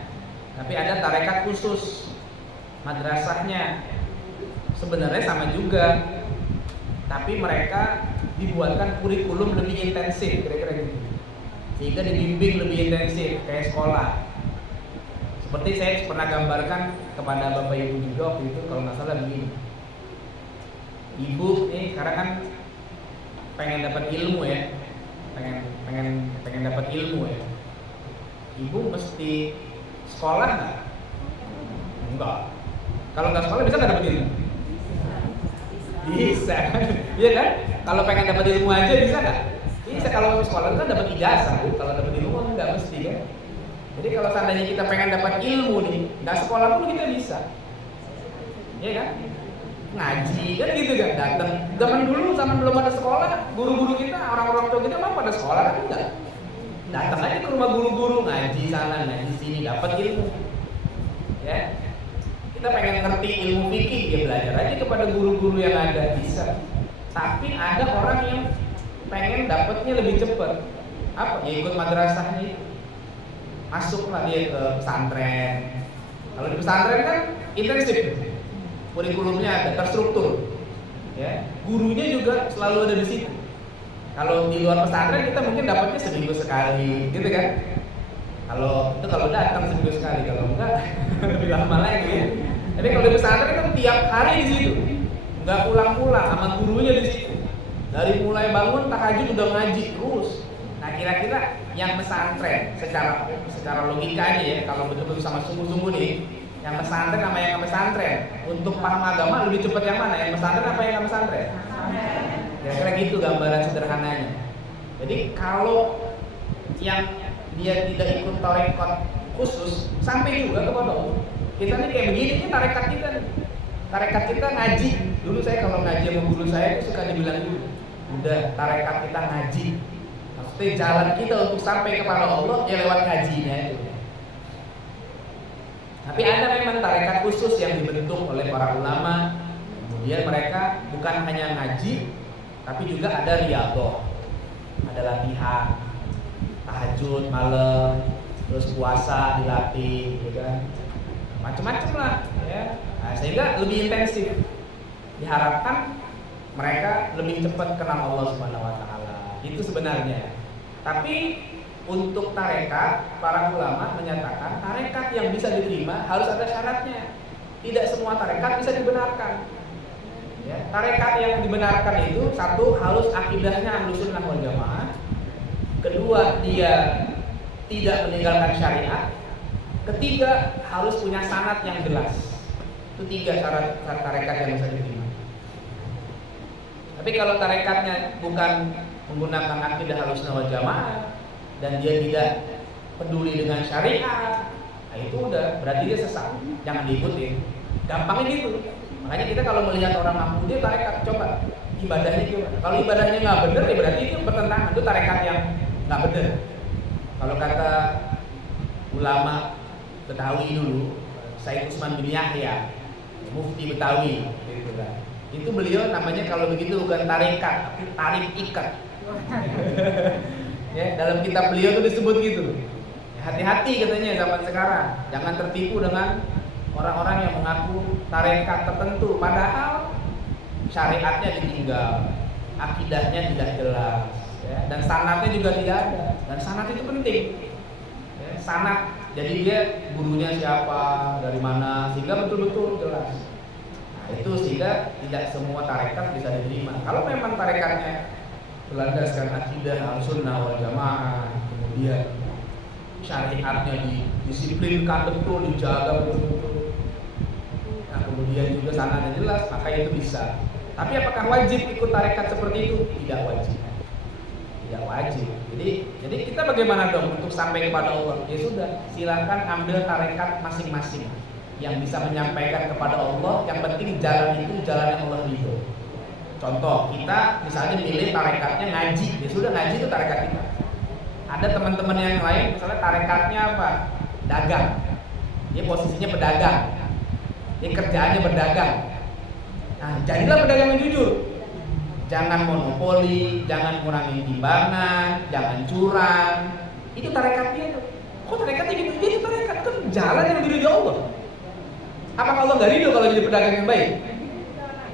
Tapi ada tarekat khusus, madrasahnya sebenarnya sama juga, tapi mereka dibuatkan kurikulum lebih intensif, kira-kira gitu, sehingga dibimbing lebih intensif kayak sekolah. Seperti saya pernah gambarkan kepada bapak ibu juga waktu itu, kalau nggak salah begini, ibu nih sekarang kan pengen dapat ilmu ya, pengen dapat ilmu ya, ibu mesti sekolah nggak? Enggak. Kalau nggak sekolah bisa nggak dapat ilmu? Bisa, iya kan? Kalau pengen dapat ilmu aja bisa nggak? Bisa. Kalau sekolah kan dapat ijazah, kalau dapat ilmu nggak mesti kan? Jadi kalau seandainya kita pengen dapat ilmu nih, nggak sekolah pun kita bisa, iya kan? Ngaji kan gitu kan? Datang. Zaman dulu, zaman belum ada sekolah, guru-guru kita, orang-orang tua kita mah pada sekolah kan enggak? Datang aja ke rumah guru-guru, ngaji sana, ngaji sini, dapat ilmu. Ya, kita pengen ngerti ilmu fikih, ya belajar aja kepada guru-guru yang ada, bisa. Tapi ada orang yang pengen dapatnya lebih cepat. Apa? Ya ikut madrasahnya itu. Masuklah dia ke pesantren. Kalau di pesantren kan intensif, kurikulumnya ada, terstruktur. Ya, gurunya juga selalu ada di situ. Kalau di luar pesantren kita mungkin dapatnya seminggu sekali, gitu kan? Kalau datang seminggu sekali, kalau enggak lebih lama lagi ya. Tapi kalau di pesantren kan tiap hari di situ, nggak pulang-pulang, sama gurunya di situ. Dari mulai bangun tahajud udah ngaji terus. Nah kira-kira yang pesantren secara logika aja ya, kalau betul-betul sama sungguh-sungguh nih, yang pesantren sama yang nggak pesantren untuk paham agama lebih cepat yang mana? Yang pesantren apa yang nggak pesantren? Kira-kira gitu gambaran sederhananya. Jadi kalau yang dia tidak ikut tarekat khusus sampai juga kepada Allah. Kita nih kayak begini nih tarekat kita nih. Tarekat kita ngaji. Dulu saya kalau ngaji sama guru saya itu suka dibilang dulu, udah tarekat kita ngaji. Maksudnya jalan kita untuk sampai kepada Allah ya lewat ngajinya itu. Tapi ada memang tarekat khusus yang dibentuk oleh para ulama. Kemudian mereka bukan hanya ngaji, tapi juga ada riyadhah, ada latihan, tahajud malam, terus puasa dilatih, gitu kan, macam-macam lah, ya. Nah, sehingga lebih intensif. Diharapkan mereka lebih cepat kenal Allah Subhanahu Wa Taala. Itu sebenarnya. Tapi untuk tarekat, para ulama menyatakan tarekat yang bisa diterima harus ada syaratnya. Tidak semua tarekat bisa dibenarkan. Ya, tarekat yang dibenarkan itu satu harus akidahnya Ahlussunnah wal Jamaah. Kedua, dia tidak meninggalkan syariat. Ketiga, harus punya sanad yang jelas. Itu 3 syarat tarekat yang bisa diterima. Tapi kalau tarekatnya bukan menggunakan akidah Ahlussunnah wal Jamaah dan dia tidak peduli dengan syariat, nah itu udah berarti dia sesat. Jangan diikutin. Gampangnya gitu. Makanya kita kalau melihat orang mampu dia tarekat, coba ibadahnya gimana. Kalau ibadahnya nggak benar, ya berarti itu bertentangan. Itu tarekat yang nggak benar. Kalau kata ulama Betawi dulu, Said Utsman bin Yahya, mufti Betawi, gitu kan. Itu beliau namanya kalau begitu bukan tarekat, tapi tarik ikat. Ya, dalam kitab beliau itu disebut gitu. Hati-hati katanya zaman sekarang, jangan tertipu dengan orang-orang yang mengaku tarekat tertentu, padahal syariatnya ditinggal, akidahnya tidak jelas, ya, dan sanadnya juga tidak ada. Dan sanad itu penting. Ya, sanad, jadi dia gurunya siapa, dari mana, sehingga betul-betul jelas. Nah, itu sehingga tidak semua tarekat bisa diterima. Kalau memang tarekatnya berlandaskan akidah Ahlussunnah wal Jamaah, kemudian syariatnya didisiplinkan betul, dijaga betul-betul. Nah, kemudian juga sanadnya jelas, maka itu bisa. Tapi apakah wajib ikut tarekat seperti itu? Tidak wajib. Tidak wajib. Jadi kita bagaimana dong untuk sampai kepada Allah? Ya sudah, silakan ambil tarekat masing-masing yang bisa menyampaikan kepada Allah. Yang penting jalan itu jalan yang Allah ridho. Contoh, kita misalnya milih tarekatnya ngaji, ya sudah ngaji itu tarekat kita. Ada teman-teman yang lain misalnya tarekatnya apa? Dagang. Dia posisinya pedagang. Dia kerjaannya berdagang. Nah, jadilah pedagang yang jujur. Jangan monopoli, jangan kurangin timbangan, jangan curang. Itu tarekatnya itu. Kok tarekatnya gitu? Ya itu tarekat kan jalan yang diridhoi Allah. Apakah Allah nggak ridho kalau jadi pedagang yang baik?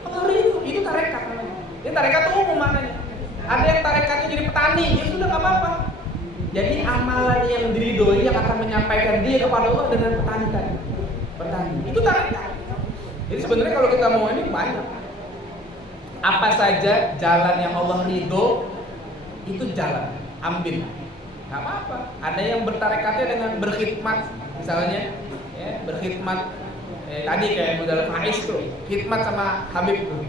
Allah ridho, itu tarekat namanya. Ini tarekat itu umum maknanya. Ada yang tarekatnya jadi petani, ya sudah nggak apa-apa. Jadi amalan yang diridhoi yang akan menyampaikan dia kepada Allah dengan petani tadi. Petani, itu tarekat. Jadi sebenarnya kalau kita mau ini banyak. Apa saja jalan yang Allah ridho itu jalan, ambil. Nggak apa-apa. Ada yang bertarekatnya dengan berkhidmat, misalnya, ya, berkhidmat. Tadi kayak modal Faiz tuh, khidmat sama Habib tuh,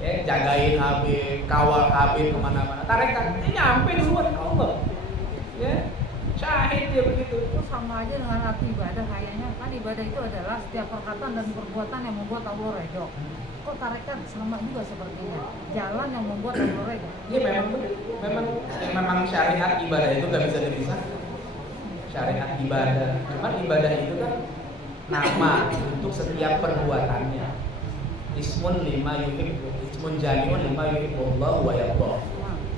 ya, jagain Habib, kawal Habib kemana-mana. Tarekat, ini nyampe duluan ke Allah, ya, syahid dia begitu. Itu sama aja dengan arti ibadah kayaknya. Kan ibadah itu adalah setiap perkataan dan perbuatan yang membuat Allah ridho. Kok tarekat sama juga sepertinya, jalan yang membuat Allah ridho. Iya memang syariat ibadah itu gak bisa dipisah. Syariat ibadah, cuman ibadah itu kan nama untuk setiap perbuatannya. Ismun lima yuhibbu, ismun jami'un lima yuhibbullahu wa yardah.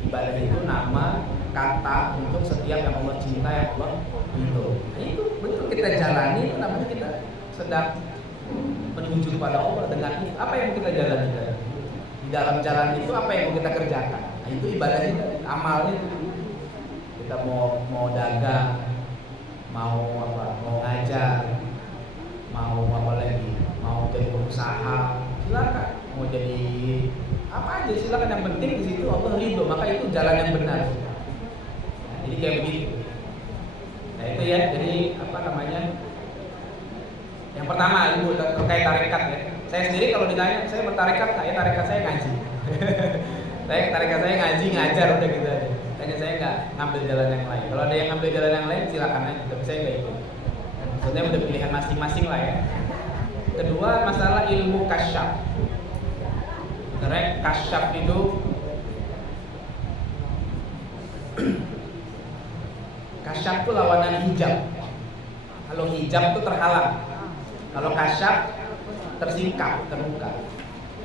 Ibadah itu nama, kata untuk setiap yang Allah cinta, yang Allah ridho. Nah, itu betul kita jalani, itu namanya kita sedang menuju kepada Allah dengan itu. Apa yang kita jalani tadi? Di dalam jalan itu apa yang mau kita kerjakan? Nah, itu ibadahnya, amalnya. Kita mau dagang, mau apa? Mau ngajar, mau apa lagi? Mau jadi pengusaha, silakan. Mau jadi apa aja silakan, yang penting di situ Allah ridho, maka itu jalan yang benar. Nah, jadi kayak begitu. Nah itu ya, jadi apa namanya? Yang pertama ibu terkait tarekat ya. Saya sendiri kalau ditanya saya bertarekat, tarekat saya ngaji. Tarekat saya ngaji, ngajar udah gitu aja. Tanya saya nggak ngambil jalan yang lain. Kalau ada yang ngambil jalan yang lain silakan aja, tapi saya nggak ikut. Maksudnya udah pilihan masing-masing lah ya. Kedua, masalah ilmu kasyaf. Sebenarnya kasyaf itu kasyaf itu lawanan hijab. Kalau hijab itu terhalang, kalau kasyaf tersingkap, terbuka.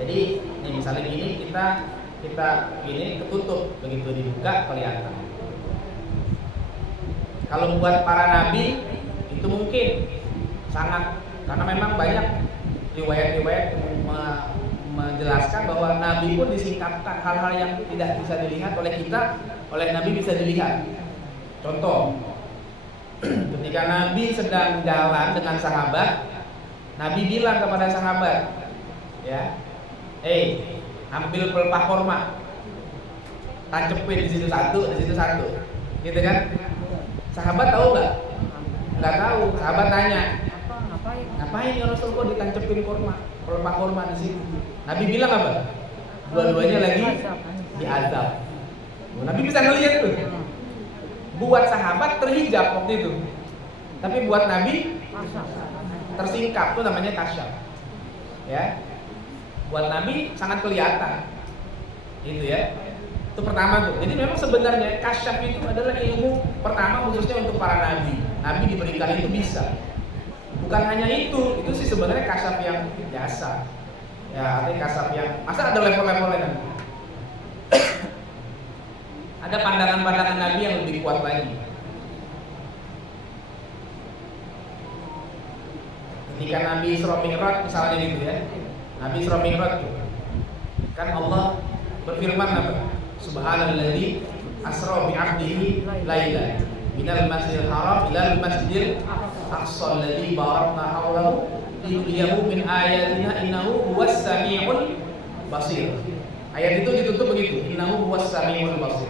Jadi ini misalnya gini, kita gini ketutup, begitu dibuka kelihatan. Kalau buat para nabi itu mungkin sangat, karena memang banyak riwayat-riwayat menjelaskan bahwa nabi pun disingkapkan, hal-hal yang tidak bisa dilihat oleh kita, oleh nabi bisa dilihat. Contoh, ketika nabi sedang jalan dengan sahabat, nabi bilang kepada sahabat, ya, ambil pelepah korma, tancepin di situ satu, gitu kan? Sahabat tahu nggak? Nggak tahu. Sahabat tanya, ngapain ya Rasul kok ditancepin korma, pelepah korma di situ? Nabi bilang apa? Dua-duanya lagi diazab. Nabi bisa ngelihat tuh. Buat sahabat terhijab waktu itu, tapi buat Nabi tersingkap, tuh namanya kasyaf. Ya, buat Nabi sangat kelihatan, gitu ya. Itu pertama tuh. Jadi memang sebenarnya kasyaf itu adalah ilmu pertama khususnya untuk para nabi. Nabi diberikan itu bisa. Bukan hanya itu sih sebenarnya kasyaf yang biasa. Ya, artinya kasyaf yang masa ada level-levelnya kan? Ada pandangan-pandangan Nabi yang lebih kuat lagi. Ketika Nabi Isra Mi'raj misalnya gitu ya. Nabi Isra Mi'raj tuh. Kan Allah berfirman apa? Subhanalladzi asra bi 'abdihi laila minal masjidil haram ilal masjidil aqsa alladzi barakna hawlahu liyuriyahu min ayatina innahu huwas samiul basir. Ayat itu ditutup begitu, innahu huwas samiul basir.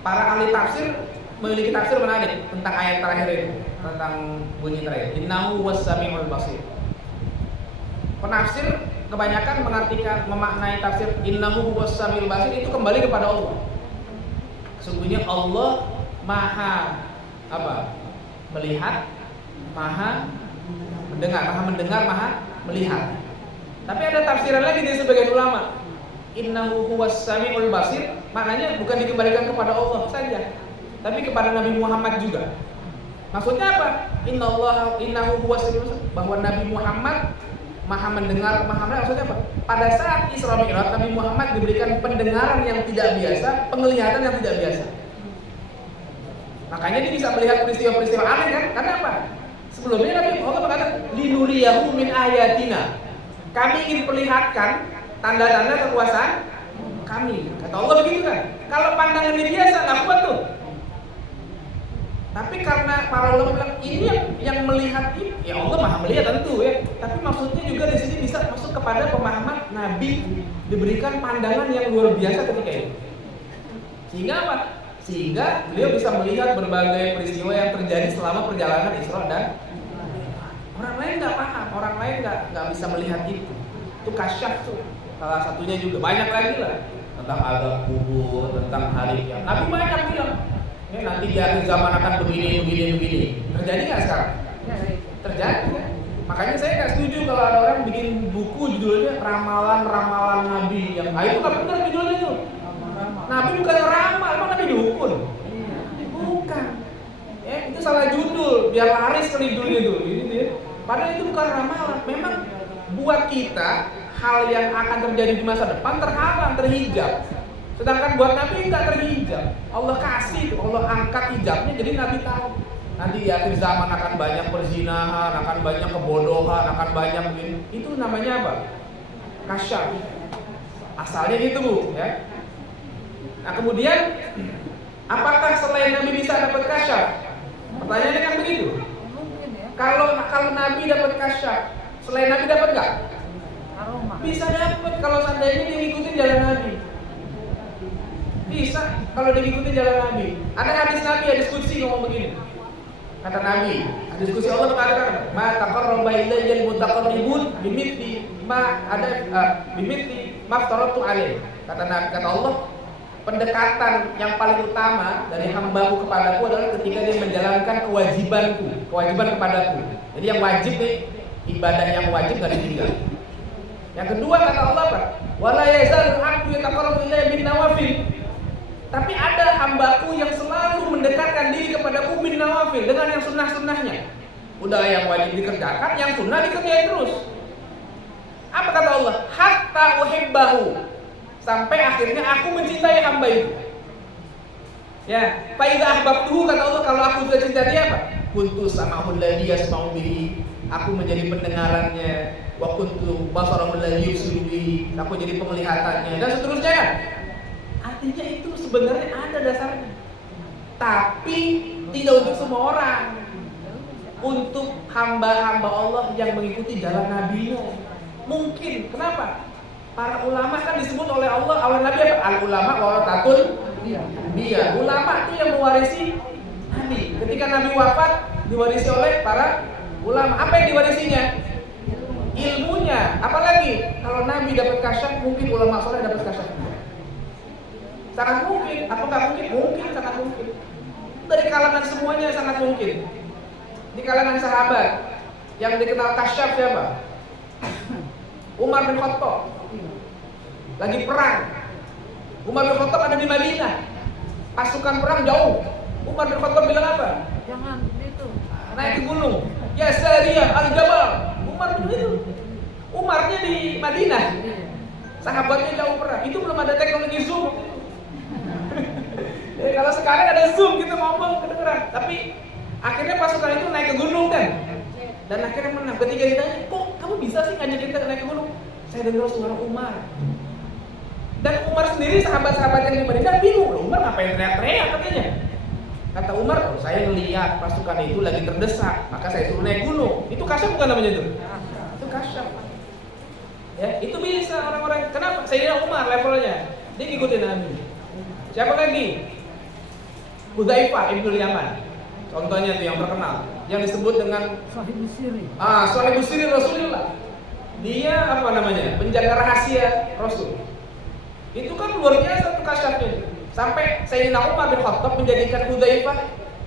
Para ahli tafsir memiliki tafsir menarik tentang ayat terakhir itu, tentang bunyi terakhir, innahu huwas samiul basir. Penafsir kebanyakan mengartikan, memaknai tafsir innahu huwas samiul basir itu kembali kepada Allah. Sesungguhnya Allah maha apa? Melihat, maha mendengar, maha melihat. Tapi ada tafsiran lagi dari sebagian ulama. Innahu huwas samiul basir maknanya bukan dikembalikan kepada Allah saja, tapi kepada Nabi Muhammad juga. Maksudnya apa? Innahu huwas samiul basir, bahwa Nabi Muhammad maha mendengar, maha melihat. Maksudnya apa? Pada saat Isra Mi'raj Nabi Muhammad diberikan pendengaran yang tidak biasa, penglihatan yang tidak biasa. Makanya dia bisa melihat peristiwa-peristiwa aneh kan? Karena apa? Sebelumnya Nabi Allah berkata, linuriyahu min ayatina. Kami ingin perlihatkan tanda-tanda kekuasaan kami. Kata Allah begitu kan? Kalau pandangan dia biasa nggak kuat tuh. Tapi karena para ulama bilang ini yang melihat ini, ya Allah maha melihat tentu ya. Tapi maksudnya juga di sini bisa masuk kepada pemahaman Nabi diberikan pandangan yang luar biasa ketika itu. Sehingga apa? Sehingga beliau bisa melihat berbagai peristiwa yang terjadi selama perjalanan Isra dan orang lain nggak paham, orang lain nggak bisa melihat itu. Itu kasyaf tuh. Salah satunya juga banyak lagi lah tentang azab kubur, tentang hari kiamat. Nabi banyak bilang. Ya, nanti di akhir zaman akan begini. Terjadi nggak sekarang? Terjadi kan? Makanya saya nggak setuju kalau ada orang bikin buku judulnya ramalan Nabi yang itu nggak benar judulnya itu. Nabi bukan ramal, emang Nabi dukun? Bukan. Ya, itu salah judul, biar laris kali judulnya itu. Padahal itu bukan ramalan. Memang buat kita hal yang akan terjadi di masa depan terhalang, terhijab. Sedangkan buat Nabi nggak terhijab. Allah kasih, Allah angkat hijabnya, jadi Nabi tahu. Nanti di akhir zaman akan banyak perzinahan, akan banyak kebodohan, akan banyak begini. Itu namanya apa? Kasyaf. Asalnya gitu Bu, ya. Nah kemudian, apakah selain Nabi bisa dapat kasyaf? Pertanyaannya kan begitu. Kalau Nabi dapat kasyaf, selain Nabi dapat nggak? Bisa dapat kalau seandainya dia ngikutin jalan Nabi. Bisa kalau diikuti jalan Nabi. Ada hadis Nabi, hadis qudsi ngomong begini. Kata Nabi, hadis qudsi Allah mengatakan, "Ma taqarraba ilayya al-mutaqarribun bimithli ma aftaratu alaih." Kata Nabi, kata Allah, pendekatan yang paling utama dari hambaku kepadaku adalah ketika dia menjalankan kewajiban kepadaku. Jadi yang wajib nih, ibadah yang wajib enggak ditinggal. Yang kedua kata Allah apa? Wala yazalul 'abdu yataqarrabu ilayya bin nawafil. Tapi ada hambaku yang selalu mendekatkan diri kepadaku bin nawafil dengan yang sunnah-sunnahnya. Udah yang wajib dikerjakan, yang sunnah dikerjain terus. Apa kata Allah? Hatta uhibbahu. Sampai akhirnya aku mencintai hamba itu. Ya, fa idza ahbabtuhu kata Allah, kalau aku sudah cinta dia apa? Kuntu sama'ul ladzi yasma'u bihi. Aku menjadi pendengarannya, wa kuntu basarul ladzi yubsiru bihi. Aku jadi penglihatannya dan seterusnya kan. Artinya itu sebenarnya ada dasarnya. Tapi tidak untuk semua orang. Untuk hamba-hamba Allah yang mengikuti jalan Nabi-Nya. Mungkin, kenapa? Para ulama kan disebut oleh Allah, oleh Nabi apa? Al-ulama warasatul anbiya. Ulama itu yang mewarisi Nabi. Ketika Nabi wafat, diwarisi oleh para ulama. Apa yang diwarisinya? Ilmunya. Apalagi kalau Nabi dapat kasyaf, mungkin ulama soleh dapat kasyaf. Sangat mungkin. Apa nggak mungkin? Mungkin, sangat mungkin. Dari kalangan semuanya sangat mungkin. Di kalangan sahabat yang dikenal kasyaf siapa? Umar bin Khattab. Lagi perang. Umar bin Khattab ada di Madinah. Pasukan perang jauh. Umar bin Khattab bilang apa? Jangan itu. Naik ke gunung. Ya Sariyah al-Jabal. Umar begitu. Umarnya di Madinah. Sahabatnya jauh perang. Itu belum ada teknologi Zoom. Kalau sekarang ada Zoom kita ngomong kedengeran. Tapi akhirnya pasukan itu naik ke gunung kan. Dan akhirnya menang. Ketika ditanya, kok kamu bisa sih ngajak kita naik ke gunung? Saya dengar suara Umar. Dan Umar sendiri, sahabat-sahabat yang di Madinah bingung. Loh, Umar ngapain teriak-teriak katanya? Kata Umar, oh, saya melihat pasukan itu lagi terdesak, maka saya suruh naik gunung. Itu kasyaf bukan namanya itu? Itu kasyaf. Ya, itu bisa orang-orang. Kenapa? Sayyidina Umar levelnya. Dia ngikutin Nabi. Siapa lagi? Hudzaifah ibnul Yaman. Contohnya itu yang terkenal, yang disebut dengan Sahibus Siri. Sahibus Siri Rasulullah. Dia apa namanya? Penjaga rahasia Rasul. Itu kan luar biasa tuh kasyafnya. Sampai Sayyidina Umar bin Khattab menjadikan Hudzaifah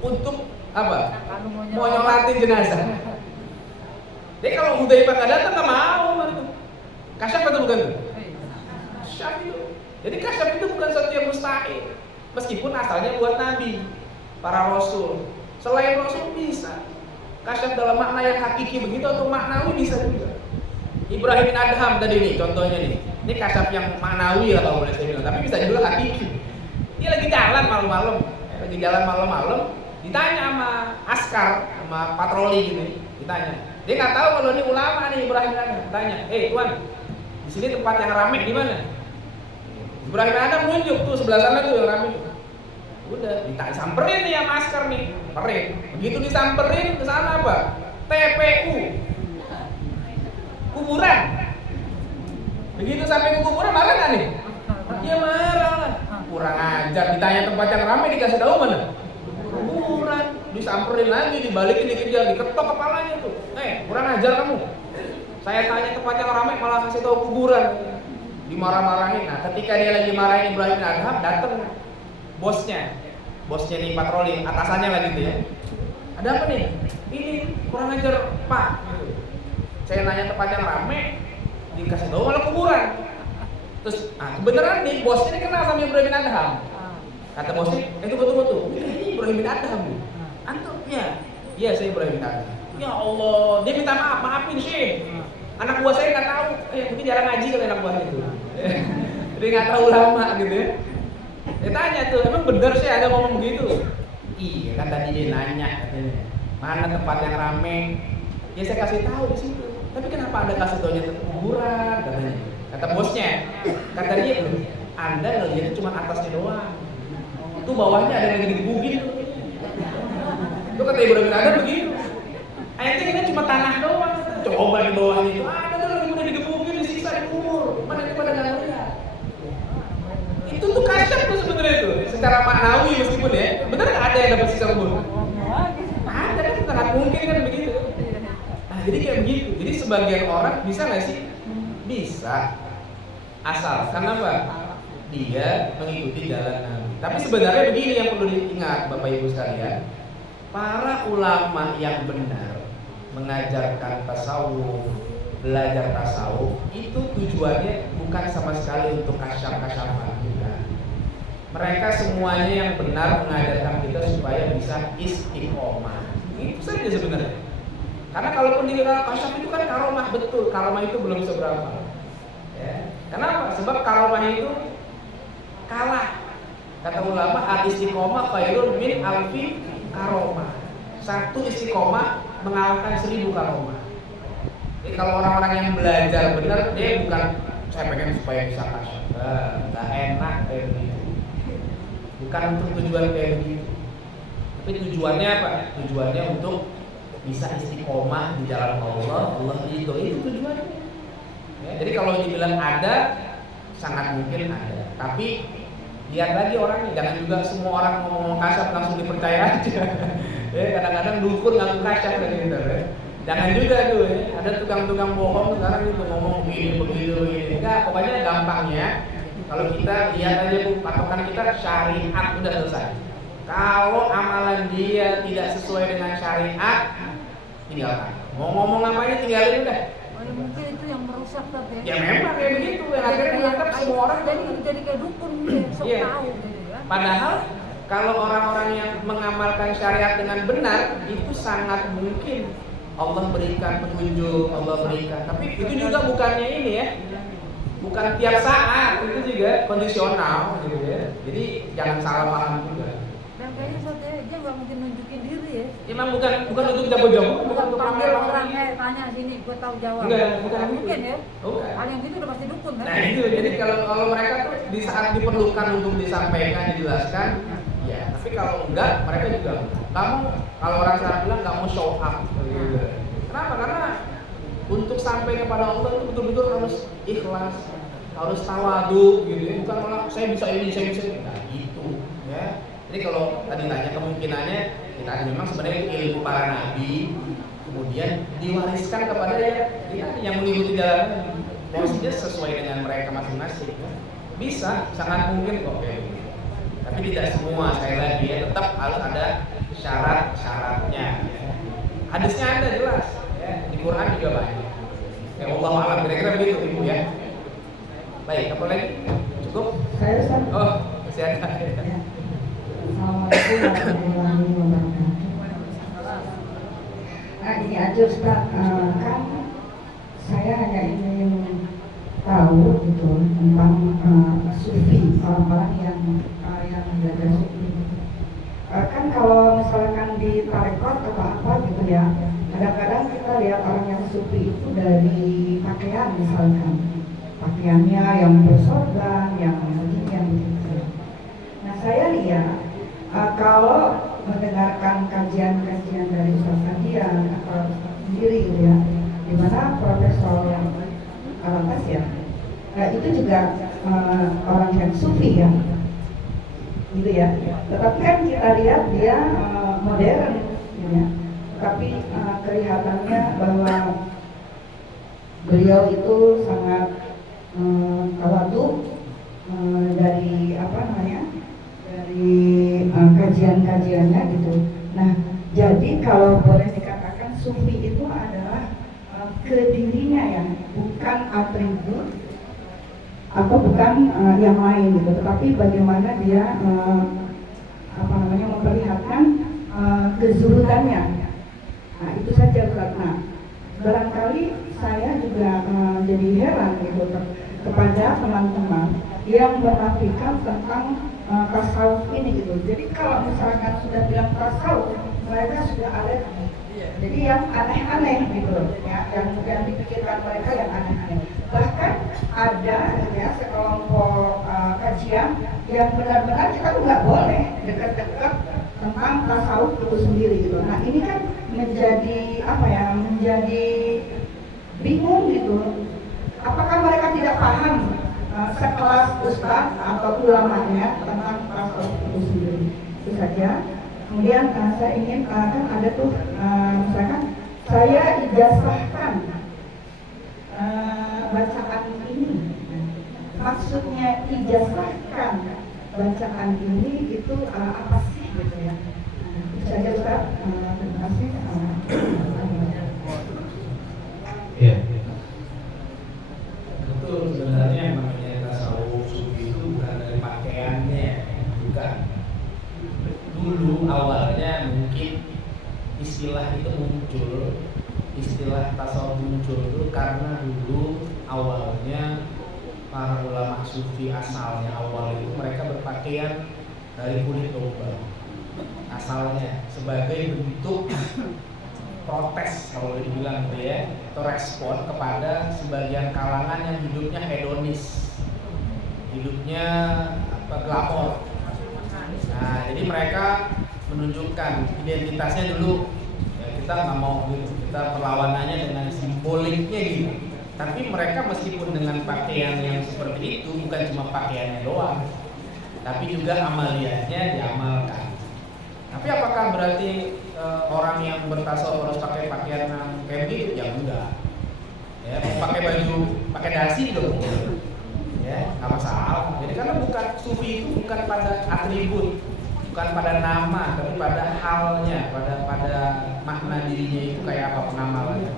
untuk apa? Mau nyolatin jenazah. Jadi kalau Hudzaifah nggak datang nggak mau itu. Kasyaf atau bukan? Kasyaf itu. Jadi kasyaf itu bukan sesuatu yang mustahil. Meskipun asalnya buat Nabi, para Rasul. Selain Rasul bisa. Kasyaf dalam makna yang hakiki begitu atau maknawi bisa juga. Ibrahim bin Adham tadi nih contohnya nih. Ini kasyaf yang maknawi lah kalau boleh saya bilang, tapi bisa juga hakiki. Dia lagi jalan malam-malam, Ditanya sama askar, sama patroli gitu, ditanya. Dia nggak tahu kalau ini ulama nih Ibrahim Adham. Tanya, tuan, di sini tempat yang ramai di mana? Ibrahim Adham nunjuk tuh sebelah sana tuh yang ramai. Udah, disamperin nih sama askar nih, perin. Begitu disamperin ke sana apa? TPU, kuburan. Begitu sampai ke kuburan marah nggak nih? Ya marah lah. Kurang ajar, ditanya tempat yang ramai dikasih tahu mana? Kuburan. Disamperin lagi, dibalikin dikejar, diketok kepalanya tuh. Kurang ajar kamu. Saya tanya tempat yang ramai malah kasih tahu kuburan. Dimarah-marahin. Nah, ketika dia lagi marahin Ibrahim Adham, datang bosnya nih patroli, atasannya lagi gitu ya. Ada apa nih? Ini kurang ajar Pak. Gitu. Saya nanya tempat yang ramai, dikasih tahu malah kuburan. Terus, kebenaran nih bosnya ini kenal sama Ibrahim Adham. Kata bosnya, itu betul-betul. Ini Ibrahim Adham. Antum? Iya saya Ibrahim Adham. Ya Allah, dia minta maafin sih. Anak buah saya nggak tahu, mungkin jarang ngaji kali anak buahnya itu. Dia nggak tahu lama gitu ya. Dia tanya tuh, emang bener sih ada ngomong begitu? Iya kan tadi dia nanya katanya, mana tempat yang rame? Ya saya kasih tahu di situ. Tapi kenapa Anda kasih taunya ke kuburan katanya? Kata bosnya, kata dia loh, Anda ngelihat cuma atasnya doang. Itu bawahnya ada yang lagi digebukin. Itu kata Ibrahim Adham begitu. Ayatnya ini cuma tanah doang. Coba di bawahnya itu ada tuh lagi pada digebukin, disiksa, dikubur. Mana dia pada nggak ngeliat? Itu tuh kasyaf tuh sebenarnya itu. Secara maknawi meskipun ya, benar nggak ada yang dapat siksa kubur? Ada kan, sangat mungkin kan begitu. Nah jadi kayak begitu. Jadi sebagian orang bisa nggak sih? Bisa. Asalkan apa? Dia mengikuti jalan Nabi. Tapi sebenarnya begini yang perlu diingat Bapak Ibu sekalian. Para ulama yang benar mengajarkan tasawuf, belajar tasawuf itu tujuannya bukan sama sekali untuk kasyaf-kasyafan, bukan. Mereka semuanya yang benar mengajarkan kita supaya bisa istiqomah. Itu saja sebenarnya. Karena kalaupun dikira kasyaf itu kan karomah, betul. Karomah itu belum seberapa. Ya. Kenapa? Sebab karomah itu kalah. Kata ulama, al-istiqomah khairun min alfi karomah. Satu istiqomah mengalahkan 1000 karomah. Jadi kalau orang-orang yang belajar benar, dia bukan saya pengen supaya bisa kasyaf. Nggak enak kayak begitu. Bukan untuk tujuan kayak begitu. Tapi tujuannya apa? Tujuannya untuk bisa istiqomah di jalan Allah. Allah itu tujuannya. Ya, jadi kalau dibilang ada, sangat mungkin ada. Tapi lihat lagi orangnya, jangan juga semua orang ngomong kasyaf langsung dipercaya aja. Ya, kadang-kadang dukun ngaku kasyaf dari gitu ya. Jangan juga tuh ya, ada tukang-tukang bohong sekarang itu ngomong begini. Enggak, pokoknya gampangnya kalau kita lihat aja Bu, patokan kita syariat udah selesai. Kalau amalan dia tidak sesuai dengan syariat, tinggalkan. Mau ngomong apa aja tinggalin udah. Mungkin itu yang merusak tadi Ya memang kayak begitu, yang akhirnya menganggap semua orang jadi kayak dukun sok tahu gitu ya. Padahal kalau orang-orang yang mengamalkan syariat dengan benar itu sangat mungkin Allah berikan petunjuk, Allah berikan. Tapi itu juga bukannya ini ya, bukan tiap saat, itu juga kondisional gitu ya. Jadi jangan salah paham juga. Dan kayaknya dia nggak mungkin nunjukin diri ya. Emang bukan untuk jago-jago, bukan untuk panggil pamer orang tanya sini, gue tahu jawab. Bukan mungkin ya. Bukan. Hal yang itu udah pasti dukun kan. Nah itu, jadi kalau mereka tuh di saat diperlukan untuk disampaikan, dijelaskan, ya. Tapi kalau enggak, mereka juga kamu kalau orang sekarang bilang nggak mau show up. Gitu. Kenapa? Karena untuk sampai kepada Allah itu betul-betul harus ikhlas, harus tawadu, gitu. Bukan malah saya bisa ini, nah gitu, ya. Jadi kalau tadi tanya kemungkinannya, kita memang sebenarnya ilmu para nabi, kemudian diwariskan kepada yang mengikuti jalan Nabi sesuai dengan mereka masing-masing. Bisa, sangat mungkin kok. Tapi tidak semua, sekali lagi ya, tetap harus ada syarat-syaratnya. Hadisnya ada jelas, ya. Di Quran juga banyak. Ya Allah alam, kira-kira begitu Ibu ya. Baik, apa lagi? Cukup? Saya Ustaz. Oh, masih ada. Assalamualaikum warahmatullahi wabarakatuh. Ini aja Ustaz, kan saya hanya ingin tahu gitu tentang sufi, orang-orang yang belajar sufi. Kan kalau misalkan apa gitu ya. Kadang-kadang kita lihat orang yang sufi itu dari pakaian misalkan, pakaiannya yang bersorban, yang begini, yang begitu. Nah saya lihat kalau mendengarkan kajian-kajian dari Ustaz Sadian atau Ustaz sendiri gitu ya, di mana Profesor Alantas ya, itu juga orang yang sufi ya, gitu ya. Tetapi kan kita lihat dia modern, gitu ya. Tapi kelihatannya bahwa beliau itu sangat tawadu dari apa namanya, dari kajian-kajiannya gitu. Nah, jadi kalau boleh dikatakan sufi itu adalah kedirinya ya, bukan atribut atau bukan yang lain gitu, tetapi bagaimana dia apa namanya memperlihatkan kezuhudannya. Nah, itu saja Ustaz. Nah, barangkali saya juga jadi heran gitu kepada teman-teman yang menafikan tentang tasawuf ini gitu. Jadi kalau misalkan sudah bilang tasawuf, mereka sudah alergi. Jadi yang aneh-aneh gitu ya, yang dipikirkan mereka yang aneh-aneh. Bahkan ada ya sekelompok kajian yang benar-benar kita nggak boleh dekat-dekat tentang tasawuf itu sendiri gitu. Nah ini kan menjadi apa ya, menjadi bingung gitu. Apakah mereka tidak paham sekelas ustaz atau ulamanya tentang tasawuf itu sendiri? Itu saja. Kemudian saya ingin kan ada tuh misalkan saya ijazahkan bacaan ini. Maksudnya ijazahkan bacaan ini itu apa sih gitu ya? Itu saja Ustaz. Terima kasih. Ya. Betul, sebenarnya yang namanya tasawuf sufi itu bukan dari pakaiannya, bukan. Dulu awalnya mungkin istilah itu muncul, istilah tasawuf muncul itu karena dulu awalnya para ulama sufi asalnya awal itu mereka berpakaian dari kulit domba asalnya sebagai bentuk protes kalau dibilang gitu ya, atau respon kepada sebagian kalangan yang hidupnya hedonis, hidupnya glamor. Nah, jadi mereka menunjukkan identitasnya dulu ya, kita nggak mau gitu, kita perlawanannya dengan simboliknya gitu. Tapi mereka meskipun dengan pakaian yang seperti itu bukan cuma pakaiannya doang, tapi juga amaliyahnya diamalkan. Tapi apakah berarti orang yang bertasawuf harus pakai pakaian yang kayak gitu? Ya enggak. Ya, pakai baju, pakai dasi dong. Ya, nggak masalah. Jadi karena bukan sufi itu bukan pada atribut, bukan pada nama, tapi pada halnya, pada makna dirinya itu kayak apa pengamalannya.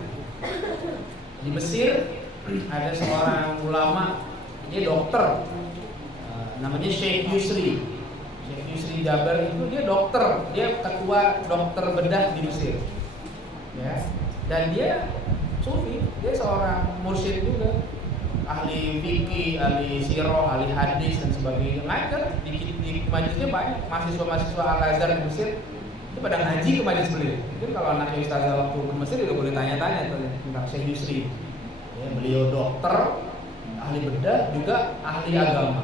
Di Mesir ada seorang ulama, dia dokter, namanya Syekh Yusri. Syekh Yusri Jaber itu dia dokter, dia ketua dokter bedah di Mesir. Ya, dan dia sufi, dia seorang mursyid juga. Ahli fikih, ahli sirah, ahli hadis dan sebagainya. Ngajar di majelisnya banyak mahasiswa-mahasiswa Al-Azhar di Mesir itu pada ngaji ke majelis beliau. Mungkin kalau anaknya ustazah waktu ke Mesir juga boleh tanya-tanya tentang Syekh Yusri. Ya, beliau dokter, ahli bedah, juga ahli agama.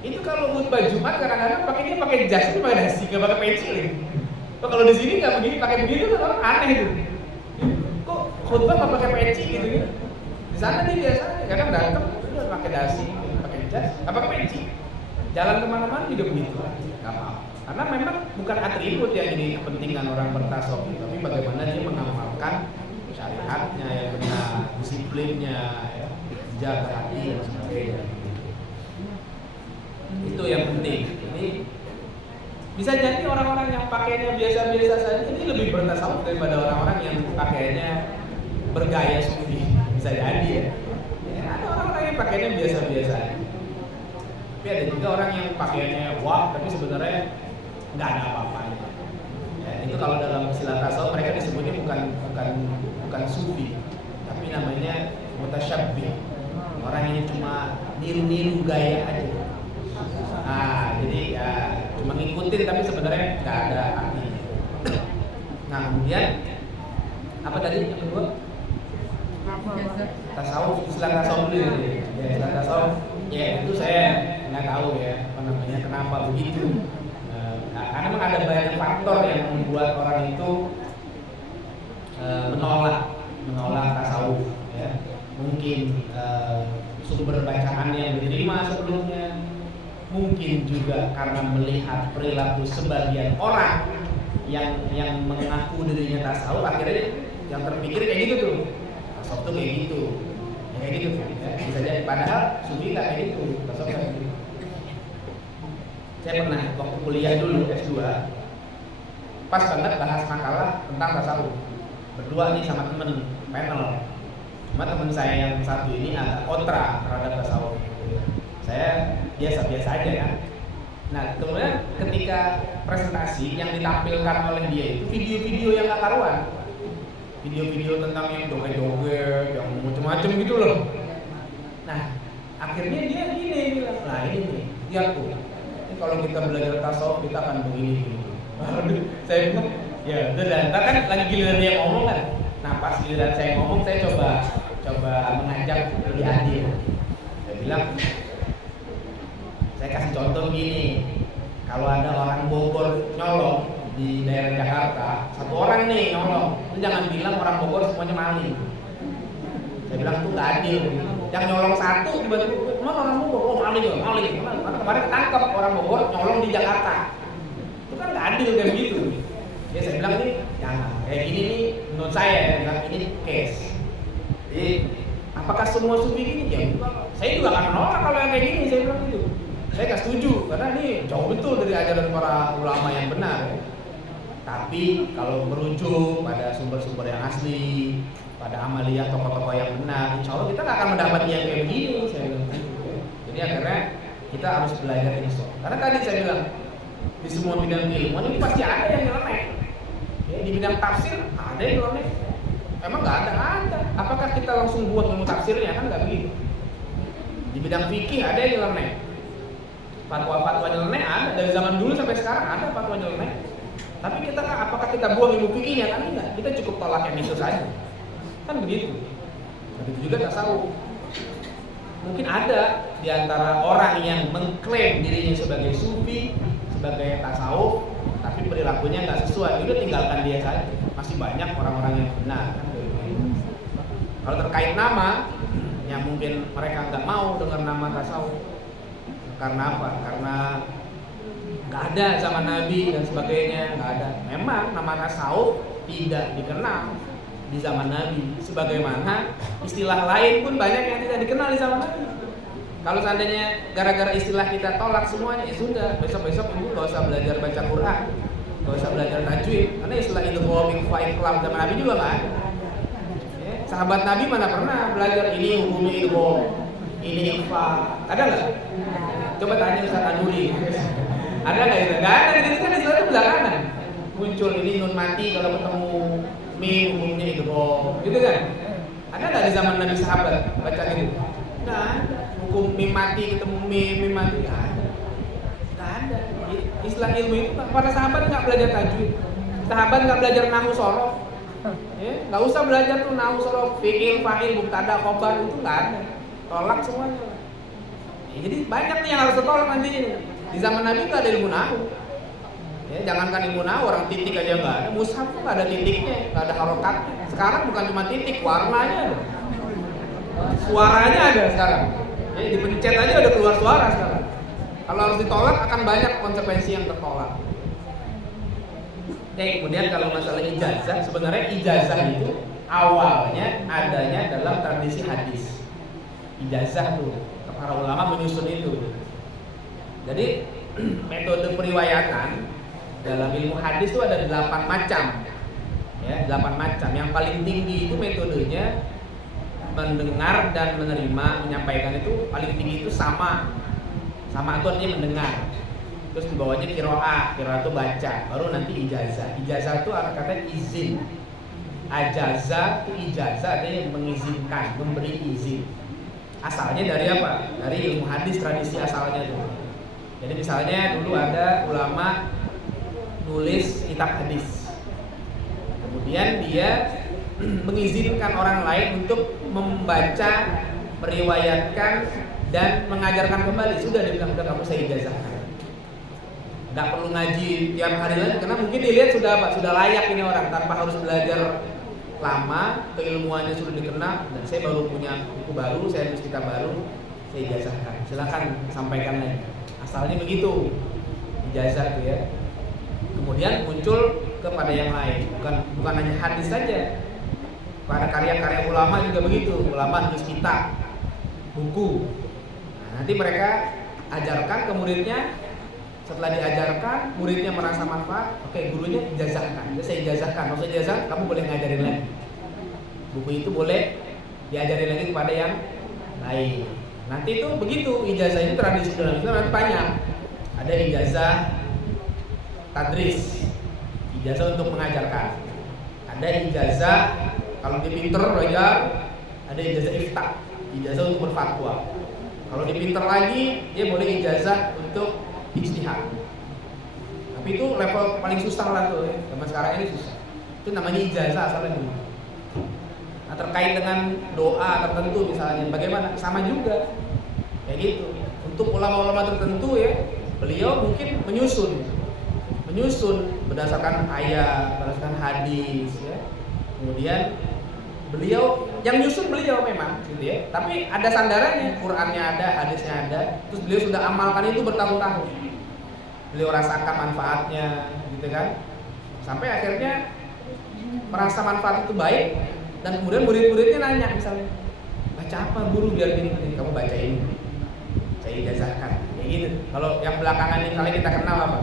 Itu kalau khutbah Jumat kadang-kadang pakainya pakai jas, itu pakai dasi, nggak pakai peci lagi. Kalau di sini nggak begini, pakai begini tuh orang aneh itu. Kok khutbah nggak pakai peci gitu ya? Di sana dia biasa, kadang datang udah pakai dasi, pakai jas, apa pakai peci. Jalan kemana-mana juga begitu, nggak apa-apa. Karena memang bukan atribut yang jadi kepentingan orang bertasawuf, tapi bagaimana dia mengamalkan syariatnya yang benar, disiplinnya, ya, jaga hati dan sebagainya. Itu yang penting. Ini bisa jadi orang-orang yang pakainya biasa-biasa saja ini lebih bertasawuf daripada orang-orang yang pakainya bergaya sufi. Bisa jadi ya. Ada orang-orang yang pakainya biasa-biasa. Tapi ada juga orang yang pakaiannya wah, tapi sebenarnya nggak ada apa-apanya. Ya, itu kalau dalam istilah tasawuf mereka disebutnya bukan sufi, tapi namanya mutasyabbih. Orang yang cuma niru-niru gaya aja. Nah, jadi ya cuma ngikutin tapi sebenarnya nggak ada artinya. Nah kemudian apa tadi yang kedua? Tasawuf, istilah tasawuf dulu ya. Istilah tasawuf ya itu saya nggak tahu ya apa namanya kenapa begitu. Karena memang ada banyak faktor yang membuat orang itu menolak tasawuf ya. Mungkin sumber bacaan yang diterima sebelumnya, mungkin juga karena melihat perilaku sebagian orang yang mengaku dirinya tasawuf, akhirnya yang terpikir kayak gitu tuh, tasawuf tuh kayak gitu, ya, kayak gitu ya. Bisa jadi padahal sufi nggak kayak gitu, tasawuf kayak gitu. Saya pernah waktu kuliah dulu S2, pas banget bahas makalah tentang tasawuf, berdua nih sama temen panel. Cuma teman saya yang satu ini agak kontra terhadap tasawuf. Saya biasa-biasa aja kan. Nah, kemudian ketika presentasi yang ditampilkan oleh dia itu video-video yang gak karuan. Video-video tentang yang joget-joget, yang macam-macam gitu loh. Nah, akhirnya dia gini bilang, nah ini nih, lihat tuh. Ini kalau kita belajar tasawuf kita akan begini. Saya bilang, ya udah, ntar kan lagi giliran dia ngomong kan. Nah pas giliran saya ngomong, saya coba mengajak lebih adil. Saya bilang, saya kasih contoh gini, kalau ada orang Bogor nyolong di daerah Jakarta, satu orang nih nyolong, lu jangan bilang orang Bogor semuanya maling. Saya bilang itu nggak adil. Yang nyolong satu tiba-tiba, emang orang Bogor, oh maling. Karena kemarin ketangkep orang Bogor nyolong di Jakarta. Itu kan nggak adil kayak begitu. Ya saya bilang nih, jangan kayak gini nih, menurut saya ya, ini case. Jadi apakah semua sufi gini? Ya saya juga akan menolak kalau yang kayak gini, saya bilang gitu. Saya nggak setuju karena ini jauh betul dari ajaran para ulama yang benar. Tapi kalau merujuk pada sumber-sumber yang asli, pada amaliyah tokoh-tokoh yang benar, insya Allah kita nggak akan mendapat yang kayak begini. Saya bilang gitu. Jadi akhirnya kita harus belajar insaf. Karena tadi saya bilang di semua bidang ilmu ini pasti ada yang nyeleneh. Ya, di bidang tafsir ada yang nyeleneh. Emang nggak ada? Apakah kita langsung buat ilmu tafsirnya? Kan nggak begitu. Di bidang fikih ada yang nyeleneh. Fatwa-fatwa nyeleneh ada dari zaman dulu sampai sekarang ada fatwa nyeleneh. Tapi kita apakah kita buang ilmu fikihnya? Kan enggak. Kita cukup tolak yang itu saja. Kan begitu. Begitu juga tasawuf. Mungkin ada di antara orang yang mengklaim dirinya sebagai sufi, sebagai tasawuf, tapi perilakunya nggak sesuai. Udah tinggalkan dia saja. Masih banyak orang-orang yang benar. Kalau terkait nama, yang mungkin mereka nggak mau dengar nama tasawuf. Karena apa? Karena nggak ada zaman Nabi dan sebagainya, nggak ada. Memang nama tasawuf tidak dikenal di zaman Nabi. Sebagaimana istilah lain pun banyak yang tidak dikenal di zaman Nabi. Kalau seandainya gara-gara istilah kita tolak semuanya, ya sudah. Besok-besok ibu nggak usah belajar baca Quran, nggak usah belajar tajwid. Karena istilah itu fight club zaman Nabi juga nggak ada. Ya, sahabat Nabi mana pernah belajar ini hukumnya itu, ini ikhfa. Ada nggak? Coba tanya Ustaz Anuri. Ada nggak itu? Nggak ada. Jadi kan istilah itu belakangan muncul ini nun mati kalau ketemu mim hukumnya itu gitu kan? Ada nggak di zaman Nabi sahabat baca itu? Nggak ada. Hukum mim mati ketemu mim mati nggak ada. Nggak ada. Istilah ilmu itu para sahabat nggak belajar tajwid. Sahabat nggak belajar nahwu sorof. Ya, nggak usah belajar tuh nahwu sorof, fi'il, fa'il, mubtada, khobar itu nggak ada. Tolak semuanya. Ya, jadi banyak nih yang harus ditolak nantinya. Di zaman Nabi nggak ada ilmu nahwu. Ya, jangankan ilmu nahwu, orang titik aja nggak ada. Mushaf tuh nggak ada titiknya, nggak ada harokatnya. Sekarang bukan cuma titik, warnanya ada, suaranya ada sekarang. Ya, dipencet aja udah keluar suara sekarang. Kalau harus ditolak akan banyak konsekuensi yang tertolak. Oke, kemudian kalau masalah ijazah, sebenarnya ijazah itu awalnya adanya dalam tradisi hadis. Ijazah tuh, para ulama menyusun itu. Jadi metode periwayatan dalam ilmu hadis itu ada 8 macam. Ya, 8 macam. Yang paling tinggi itu metodenya mendengar dan menerima, menyampaikan itu paling tinggi itu sama. Sama itu artinya mendengar. Terus di bawahnya qiraah itu baca, baru nanti ijazah. Ijazah itu kata izin. Ajaza itu ijazah, artinya mengizinkan, memberi izin. Asalnya dari apa? Dari ilmu hadis, tradisi asalnya tuh. Jadi misalnya dulu ada ulama nulis kitab hadis. Kemudian dia mengizinkan orang lain untuk membaca, meriwayatkan dan mengajarkan kembali. Sudah dia bilang, udah kamu saya ijazahkan. Nggak perlu ngaji tiap hari lagi karena mungkin dilihat sudah apa? Sudah layak ini orang tanpa harus belajar lama, keilmuannya sudah dikenal dan saya baru punya buku baru, saya nulis kitab baru, saya ijazahkan. Silakan sampaikan lagi. Asalnya begitu. Ijazah itu ya. Kemudian muncul kepada yang lain, bukan hanya hadis saja. Pada karya-karya ulama juga begitu. Ulama nulis kitab, buku. Nah, nanti mereka ajarkan ke muridnya. Setelah diajarkan, muridnya merasa manfaat, oke, gurunya ijazahkan. Jadi saya ijazahkan, maksudnya ijazah, kamu boleh ngajarin lagi. Buku itu boleh diajarin lagi kepada yang lain. Nanti itu begitu, ijazah itu tradisi dalam Islam nanti banyak. Ada ijazah tadris, ijazah untuk mengajarkan. Ada ijazah kalau dia pinter belajar, ada ijazah ifta, ijazah untuk berfatwa. Kalau dia pinter lagi, dia boleh ijazah untuk ijtihad. Tapi itu level paling susah lah tuh ya. Zaman sekarang ini susah. Itu namanya ijazah asalnya dulu. Nah, terkait dengan doa tertentu misalnya, bagaimana? Sama juga. Kayak gitu. Untuk ulama-ulama tertentu ya, beliau mungkin menyusun berdasarkan ayat, berdasarkan hadis ya. Kemudian beliau yang nyusun beliau memang gitu ya. Tapi ada sandarannya, Qur'annya ada, hadisnya ada. Terus beliau sudah amalkan itu bertahun-tahun. Beliau rasakan manfaatnya gitu kan. Sampai akhirnya merasa manfaat itu baik dan kemudian murid-muridnya nanya misalnya, "Baca apa guru biar gini?" "Kamu baca ini." Saya ijazahkan. Kayak gitu. Kalau yang belakangan ini kali kita kenal apa?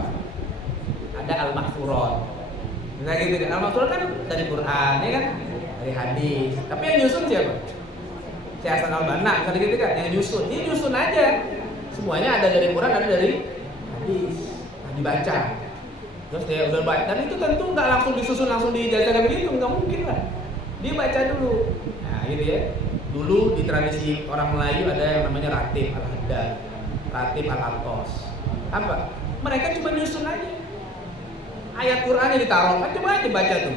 Ada Al-Mahfurat. Nah gitu kan. Al-Mahfurat kan dari Qur'an ya kan? Dari hadis. Tapi yang nyusun siapa? Syekh Hasan Al-Banna, misalnya gitu kan, yang nyusun. Ini nyusun aja. Semuanya ada dari Quran, ada dari hadis. Nah, dibaca. Terus dia udah baca. Dan itu tentu nggak langsung disusun, langsung diijazahkan begitu, nggak mungkin lah. Dia baca dulu. Nah, gitu ya. Dulu di tradisi orang Melayu ada yang namanya ratib al-haddad, ratib al-atos. Apa? Mereka cuma nyusun aja. Ayat Qurannya ditaruh, kan coba aja baca tuh.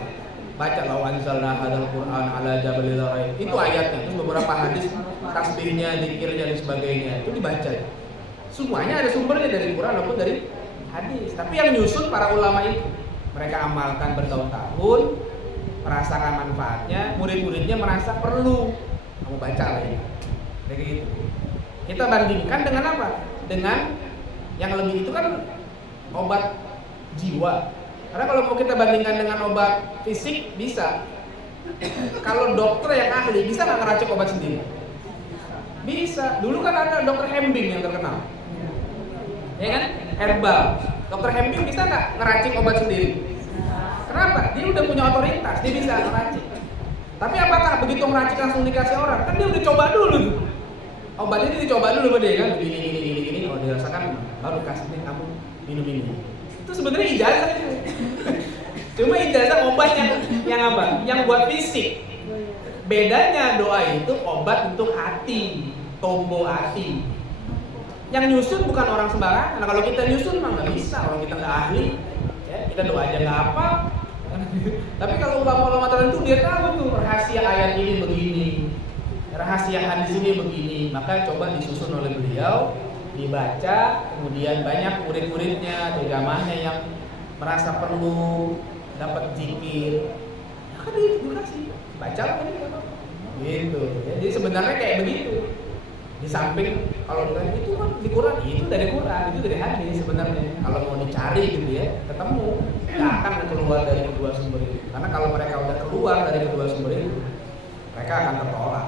Baca law anzalna hadzal Qur'an ala jabalil raib. Itu ayatnya, terus beberapa hadis tasbihnya, dzikirnya dan sebagainya. Itu dibaca. Semuanya ada sumbernya dari Quran maupun dari hadis. Tapi yang nyusun para ulama itu, mereka amalkan bertahun-tahun, merasakan manfaatnya, murid-muridnya merasa perlu kamu baca lagi. Kayak gitu. Kita bandingkan dengan apa? Dengan yang lebih itu kan obat jiwa. Karena kalau mau kita bandingkan dengan obat fisik bisa. Kalau dokter yang ahli bisa nggak ngeracik obat sendiri? Bisa. Dulu kan ada dokter Hembing yang terkenal, ya kan? Herbal. Dokter Hembing bisa nggak ngeracik obat sendiri? Kenapa? Dia udah punya otoritas, dia bisa ngeracik. Tapi apakah begitu ngeracik langsung dikasih orang? Kan dia udah coba dulu tuh. Obatnya dia dicoba dulu sama dia kan, begini. Kalau dirasakan baru kasih nih kamu minum ini. Itu sebenarnya ijazah itu. Cuma ijazah obat yang apa? Yang buat fisik. Bedanya doa itu obat untuk hati, tombo hati. Yang nyusun bukan orang sembarangan. Nah, kalau kita nyusun mah nggak bisa, orang kita nggak ahli. Ya, kita doa aja nggak apa. Tapi kalau ulama-ulama tertentu dia tahu tuh rahasia ayat ini begini, rahasia hadis ini begini, maka coba disusun oleh beliau, dibaca, kemudian banyak murid-muridnya atau jamaahnya yang merasa perlu dapat zikir, ya kan dikasih, baca lah ini gitu. Jadi sebenarnya kayak begitu. Di samping kalau itu kan di Quran, itu dari Quran, itu dari hadis sebenarnya. Kalau mau dicari gitu ya, ketemu, nggak akan keluar dari kedua sumber itu. Karena kalau mereka udah keluar dari kedua sumber itu, mereka akan tertolak.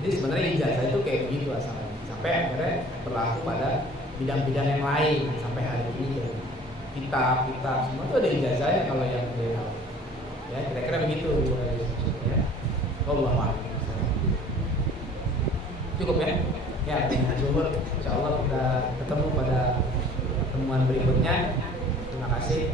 Jadi sebenarnya ijazah itu kayak begitu asalnya. Sampai akhirnya berlaku pada bidang-bidang yang lain sampai hari ini. Kitab semua itu ada ijazahnya kalau yang dia tahu. Ya kira-kira begitu. Ya. Allah cukup ya. Ya, syukur. Insyaallah kita ketemu pada pertemuan berikutnya. Terima kasih.